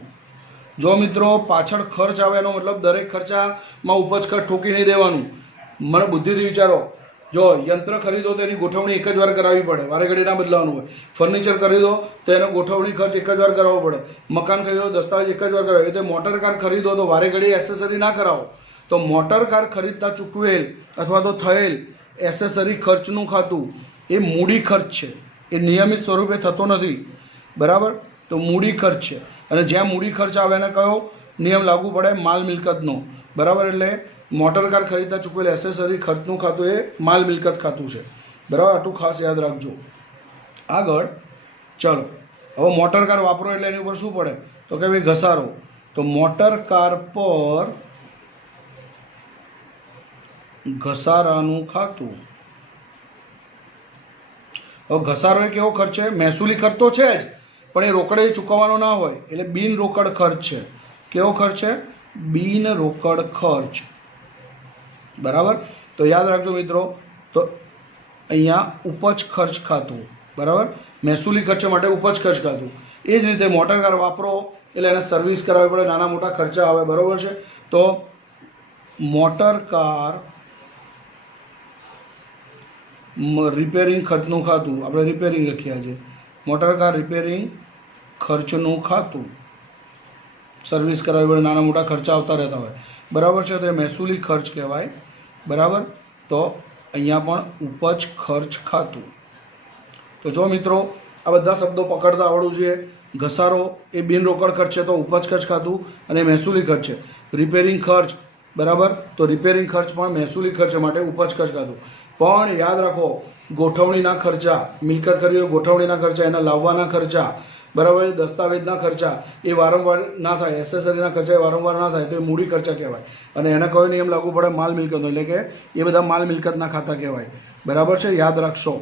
જો મિત્રો પાછળ ખર્ચ આવે એનો મતલબ દરેક ખર્ચામાં ઉપજ ખર્ચ ઠોકી નહીં દેવાનું. મને બુદ્ધિથી વિચારો. જો યંત્ર ખરીદો તો એની ગોઠવણી એક જ વાર કરાવવી પડે, વારે ઘડી ના બદલાવાનું હોય. ફર્નિચર ખરીદો તો એનો ગોઠવણી ખર્ચ એક જ વાર કરાવવો પડે. મકાન ખરીદો દસ્તાવેજ એક જ વાર કરાવો. એ તો મોટર કાર ખરીદો તો વારે ઘડી એસેસરી ના કરાવો. તો મોટર કાર ખરીદતા ચૂકવેલ અથવા તો થયેલ એસેસરી ખર્ચનું ખાતું એ મૂડી ખર્ચ છે, એ નિયમિત સ્વરૂપે થતો નથી, બરાબર. તો મૂડી ખર્ચ છે, અને જ્યાં મૂડી ખર્ચ આવે એને કયો નિયમ લાગુ પડે? માલ મિલકતનો, બરાબર. એટલે મોટર કાર ખરીદતા ચૂકવેલ એસેસરી ખર્ચનું ખાતું એ માલ મિલકત ખાતું છે, બરાબર. આટલું ખાસ યાદ રાખજો. આગળ ચલો, હવે મોટર કાર વાપરો એટલે એની ઉપર શું પડે? તો કે ભાઈ ઘસારો. તો મોટર કાર પર ઘસારાનું ખાતું. હવે ઘસારો એ કેવો ખર્ચ છે? મહેસૂલી ખર્ચ તો છે જ, પણ એ રોકડે ચૂકવવાનો ના હોય, એટલે બિન રોકડ ખર્ચ છે. કેવો ખર્ચ છે? બિન રોકડ ખર્ચ, બરાબર. તો યાદ રાખજો મિત્રો. તો અહીંયા ઉપજ ખર્ચ ખાતું, બરાબર. મહેસૂલી ખર્ચ માટે ઉપજ ખર્ચ ખાતું. એ જ રીતે મોટર કાર વાપરો એટલે એને સર્વિસ કરાવવી પડે, નાના મોટા ખર્ચા આવે, બરાબર છે. તો મોટર કાર રિપેરિંગ ખર્ચનું ખાતું, આપણે રિપેરિંગ લખ્યા છે. મોટર કાર રિપેરિંગ ખર્ચનું ખાતું, સર્વિસ કરાવવી પડે, નાના મોટા ખર્ચા આવતા રહેતા હોય, બરાબર છે. તો એ મહેસૂલી ખર્ચ કહેવાય, બરાબર. તો અહીંયા પણ ઉપજ ખર્ચ ખાતું. તો જો મિત્રો આ બધા શબ્દો પકડતા આવડવું જોઈએ. ઘસારો એ બિન રોકડ ખર્ચ છે, તો ઉપજ ખર્ચ ખાતું, અને મહેસૂલી ખર્ચ છે રિપેરિંગ ખર્ચ, બરાબર. તો રિપેરિંગ ખર્ચ પણ મહેસૂલી ખર્ચ માટે ઉપજ ખર્ચ ખાતું. પણ યાદ રાખો, ગોઠવણીના ખર્ચા, મિલકત ખરીદો ગોઠવણીના ખર્ચા, એના લાવવાના ખર્ચા, બરાબર, દસ્તાવેજના ખર્ચા એ વારંવાર ના થાય, એસેસરીના ખર્ચા એ વારંવાર ના થાય, તો એ મૂડી ખર્ચા કહેવાય. અને એના કયો નિયમ લાગુ પડે? માલ મિલકતનો. એટલે કે એ બધા માલ મિલકતના ખાતા કહેવાય, બરાબર છે. યાદ રાખશો.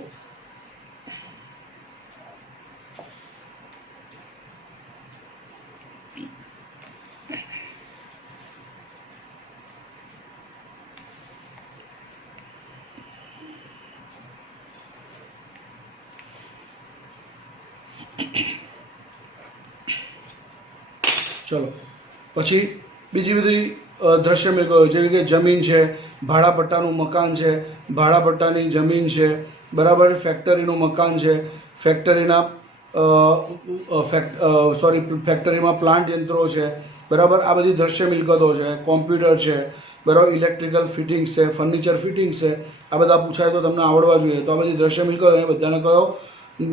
ચલો, પછી બીજી બધી દ્રશ્ય મિલકતો જેવી કે જમીન છે, ભાડાપટ્ટાનું મકાન છે, ભાડાપટ્ટાની જમીન છે, બરાબર. ફેક્ટરીનું મકાન છે, ફેક્ટરીના ફેક્ટરીમાં પ્લાન્ટ યંત્રો છે, બરાબર. આ બધી દ્રશ્ય મિલકતો છે. કોમ્પ્યુટર છે, બરાબર. ઇલેક્ટ્રિકલ ફિટિંગ્સ છે, ફર્નિચર ફિટિંગ્સ છે. આ બધા પૂછાય તો તમને આવડવા જોઈએ. તો આ બધી દ્રશ્ય મિલકતો એ બધાને કયો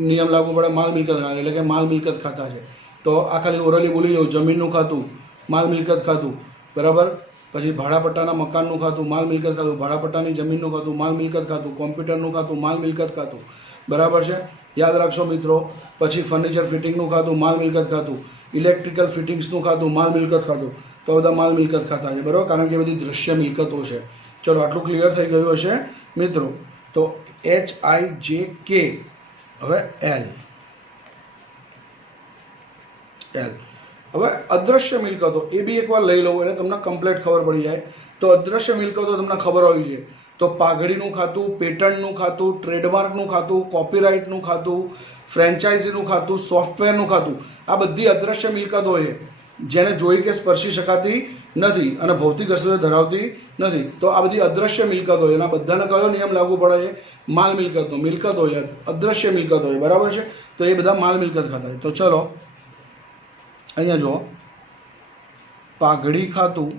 નિયમ લાગુ પડે? માલ મિલકત, એટલે કે માલ મિલકત ખાતા છે. તો આ ખાલી ઓરલી બોલી જાઉં. જમીનનું ખાતું માલ મિલકત ખાતું, બરાબર. પછી ભાડાપટ્ટાના મકાનનું ખાતું માલ મિલકત ખાતું, ભાડાપટ્ટાની જમીનનું ખાતું માલ મિલકત ખાતું, કોમ્પ્યુટરનું ખાતું માલ મિલકત ખાતું, બરાબર છે. યાદ રાખશો મિત્રો. પછી ફર્નિચર ફિટિંગનું ખાતું માલ મિલકત ખાતું, ઇલેક્ટ્રિકલ ફિટિંગ્સનું ખાતું માલ મિલકત ખાતું. તો બધા માલ મિલકત ખાતા છે, બરાબર, કારણ કે બધી દ્રશ્ય મિલકતો છે. ચલો, આટલું ક્લિયર થઈ ગયું હશે મિત્રો. તો HIJK, હવે L. એલ. હવે અદ્રશ્ય મિલકતો એ બી એકવાર લઈ લો એટલે તમને કમ્પ્લીટ ખબર પડી જાય. તો અદ્રશ્ય મિલકતો તમને ખબર હોવી જોઈએ. તો પાઘડીનું ખાતું, પેટન્ટનું ખાતું, ટ્રેડમાર્કનું ખાતું, કોપીરાઇટનું ખાતું, ફ્રેન્ચાઇઝીનું ખાતું, સોફ્ટવેરનું ખાતું, આ બધી અદ્રશ્ય મિલકતો છે જેને જોઈ કે સ્પર્શી શકાતી નથી અને ભૌતિક અસ્તિત્વ ધરાવતી નથી. તો આ બધી અદ્રશ્ય મિલકતો છે. એના બધાને કયો નિયમ લાગુ પડે છે? માલ મિલકતનો. મિલકતો છે, અદ્રશ્ય મિલકતો છે, બરાબર છે. તો એ બધા માલ મિલકત ખાતા છે. તો ચલો અહીંયા જુઓ, પાઘડી ખાતું,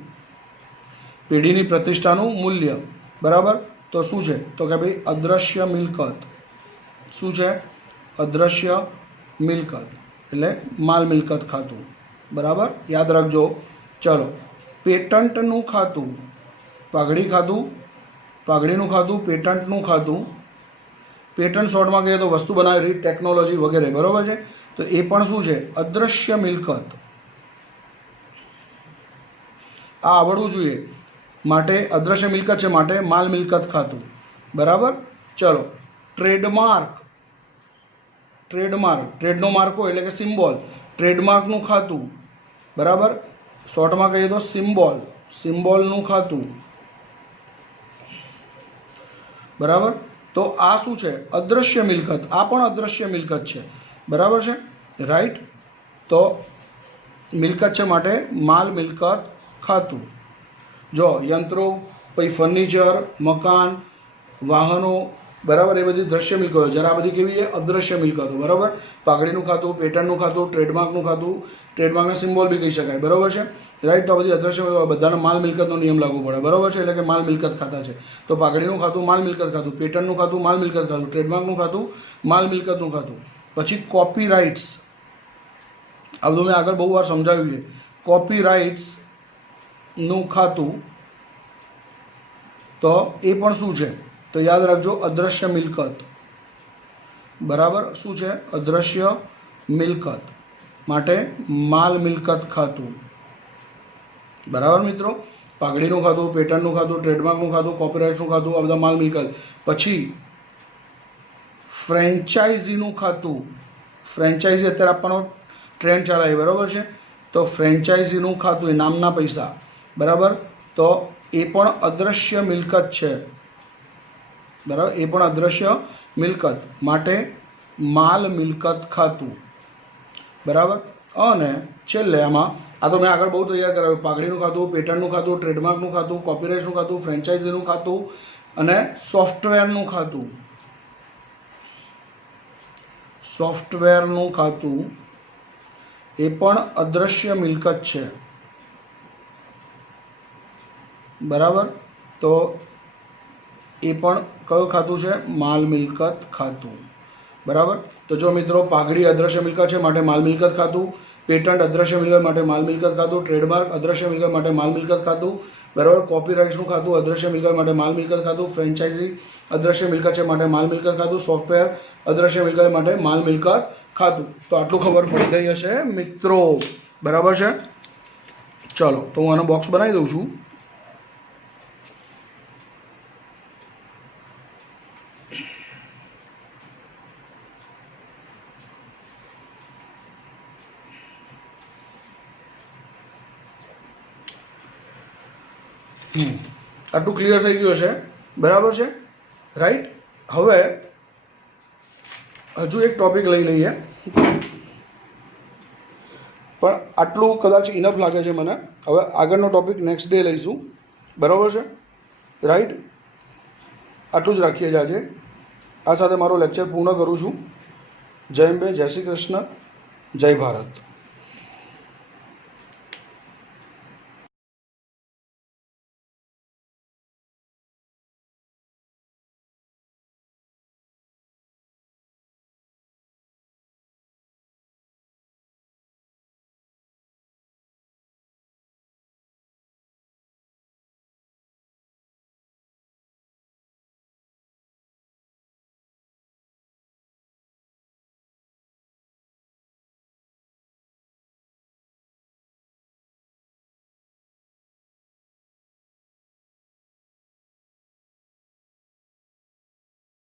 પેઢીની પ્રતિષ્ઠાનું મૂલ્ય, બરાબર. તો શું છે? તો કે ભાઈ અદ્રશ્ય મિલકત. શું છે? અદ્રશ્ય મિલકત એટલે માલ મિલકત ખાતું, બરાબર. યાદ રાખજો. ચલો, પેટન્ટનું ખાતું, પાઘડી ખાતું, પાઘડીનું ખાતું, પેટન્ટનું ખાતું. પેટન્ટ શોર્ટમાં કહીએ તો વસ્તુ બનાવેલી, ટેકનોલોજી વગેરે, બરાબર છે. તો એ પણ શું છે? અદ્રશ્ય મિલકત. આ આવડવું જોઈએ. માટે અદ્રશ્ય મિલકત છે, માટે માલ મિલકત ખાતું, બરાબર. ચલો, ટ્રેડમાર્ક, ટ્રેડમાર્ક, ટ્રેડનો માર્કો એટલે કે સિમ્બોલ, ટ્રેડમાર્કનું ખાતું, બરાબર. શોર્ટમાં કહીએ તો સિમ્બોલ, સિમ્બોલનું ખાતું, બરાબર. તો આ શું છે? અદ્રશ્ય મિલકત. આ પણ અદ્રશ્ય મિલકત છે, બરાબર છે, રાઈટ. તો મિલકત છે માટે માલ મિલકત ખાતું. જો યંત્રો, પછી ફર્નિચર, મકાન, વાહનો, બરાબર, એ બધી દ્રશ્ય મિલકતો. જ્યારે આ બધી કેવી છે? અદ્રશ્ય મિલકતો, બરાબર. પાઘડીનું ખાતું, પેટન્ટનું ખાતું, ટ્રેડમાર્કનું ખાતું, ટ્રેડમાર્કના સિમ્બોલ બી કહી શકાય, બરાબર છે, રાઈટ. તો આ બધી અદ્રશ્ય બધાના માલ મિલકતનો નિયમ લાગુ પડે, બરાબર છે. એટલે કે માલ મિલકત ખાતા છે. તો પાઘડીનું ખાતું માલ મિલકત ખાતું, પેટન્ટનું ખાતું માલ મિલકત ખાતું, ટ્રેડમાર્કનું ખાતું માલ મિલકતનું ખાતું. પછી કોપીરાઇટ્સ, આ બધું મેં આગળ બહુ વાર સમજાવ્યું છે. કોપીરાઇટ્સનું ખાતું, તો એ પણ શું છે? તો યાદ રાખજો, અદ્રશ્ય મિલકત, બરાબર. શું છે? અદ્રશ્ય મિલકત, માટે માલ મિલકત ખાતું, બરાબર મિત્રો. પાઘડીનું ખાતું, પેટન્ટનું ખાતું, ટ્રેડમાર્કનું ખાતું, કોપીરાઇટ્સનું ખાતું, આ બધા માલ મિલકત. પછી ફ્રેન્ચાઇઝીનું ખાતું. ફ્રેન્ચાઇઝી અત્યારે આપવાનો ટ્રેન્ડ ચાલે છે, બરાબર છે. તો ફ્રેન્ચાઇઝીનું ખાતું એ નામના પૈસા, બરાબર. તો એ પણ અદ્રશ્ય મિલકત છે, બરાબર. એ પણ અદ્રશ્ય મિલકત, માટે માલ મિલકત ખાતું, બરાબર. અને છેલ્લે આમાં, આ તો મેં આગળ બહુ તૈયાર કરાવ્યું. પાઘડીનું ખાતું, પેટન્ટનું ખાતું, ટ્રેડમાર્કનું ખાતું, કોપીરાઇટ્સનું ખાતું, ફ્રેન્ચાઇઝીનું ખાતું અને સોફ્ટવેરનું ખાતું. સોફ્ટવેરનું ખાતું એ પણ અદ્રશ્ય મિલકત છે, બરાબર. તો એ પણ કયું ખાતું છે? માલ મિલકત ખાતું, બરાબર. તો જો મિત્રો, પાઘડી અદ્રશ્ય મિલકત છે માટે માલ મિલકત ખાતું, પેટન્ટ અદ્રશ્ય મિલકત માટે માલ મિલકત ખાતું, ટ્રેડમાર્ક અદ્રશ્ય મિલકત માટે માલ મિલકત ખાતું, બરાબર. કોપીરાઇટ્સનું ખાતું અદ્રશ્ય મિલકત માટે માલ મિલકત ખાતું, ફ્રેન્ચાઇઝી અદ્રશ્ય મિલકત છે માટે માલ મિલકત ખાતું, સોફ્ટવેર અદ્રશ્ય મિલકત માટે માલ મિલકત ખાતું. તો આટલું ખબર પડી ગઈ હશે મિત્રો, બરાબર છે. ચલો, તો હું આનો બોક્સ બનાવી દઉં છું. આટલું ક્લિયર થઈ ગયું હશે, બરાબર છે, રાઈટ. હવે હજુ એક ટોપિક લઈ લઈએ, પણ આટલું કદાચ ઇનફ લાગે છે મને. હવે આગળનો ટોપિક નેક્સ્ટ ડે લઈશું, બરાબર છે, રાઈટ. આટલું જ રાખીએ છીએ આજે. આ સાથે મારો લેક્ચર પૂર્ણ કરું છું. જય અંબે, જય શ્રી કૃષ્ણ, જય ભારત.